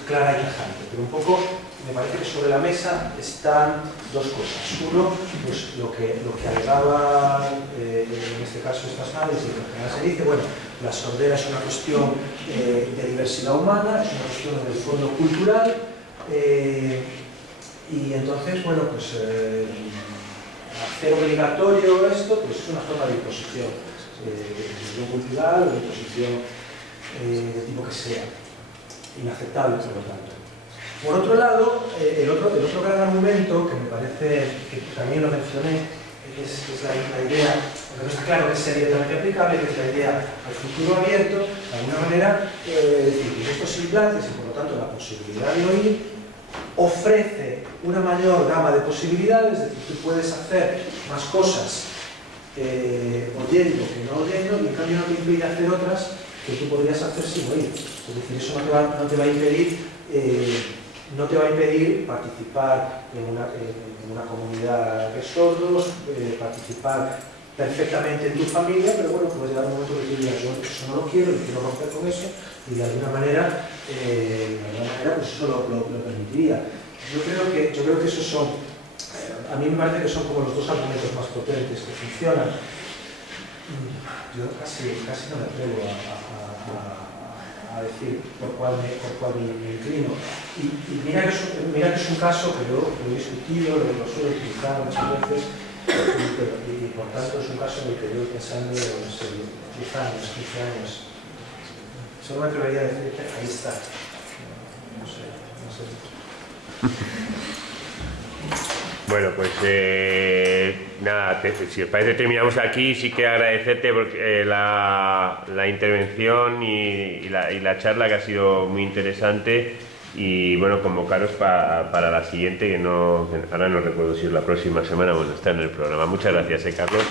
clara y tajante, pero un poco me parece que sobre la mesa están dos cosas. Uno, pues lo que alegaba en este caso estas madres, y que en general se dice, bueno, la sordera es una cuestión de diversidad humana, es una cuestión del fondo cultural, y entonces, bueno, pues hacer obligatorio esto, pues es una forma de imposición cultural o de imposición de tipo que sea, inaceptable por lo tanto. Por otro lado, el otro gran argumento, que me parece que también lo mencioné, es la idea, aunque no está claro que sea directamente aplicable, que es la idea al futuro abierto, de alguna manera, decir que estos implantes y por lo tanto la posibilidad de oír ofrece una mayor gama de posibilidades, es decir, tú puedes hacer más cosas oyendo que no oyendo, y en cambio no te impide hacer otras que tú podrías hacer sin oír. Es decir, eso no te va a impedir participar en una comunidad de sordos, participar perfectamente en tu familia, pero bueno, puedes llegar a un momento que tú digas, yo eso no lo quiero romper con eso, y de alguna manera, pues eso lo permitiría. Yo creo que esos son, a mí me parece que son como los dos argumentos más potentes que funcionan. Yo casi no me atrevo a decir por cuál me inclino. Y mira que es un caso que yo lo he discutido, lo suelo utilizar muchas veces, y por tanto es un caso en el que yo pensando, no sé, 10 años, 15 años, solo me atrevería a decir que ahí está. No sé. Bueno, pues nada, si os parece terminamos aquí. Sí que agradecerte porque, la intervención y la charla, que ha sido muy interesante, y bueno, convocaros para la siguiente, que ahora no recuerdo si es la próxima semana, bueno, está en el programa. Muchas gracias, Carlos.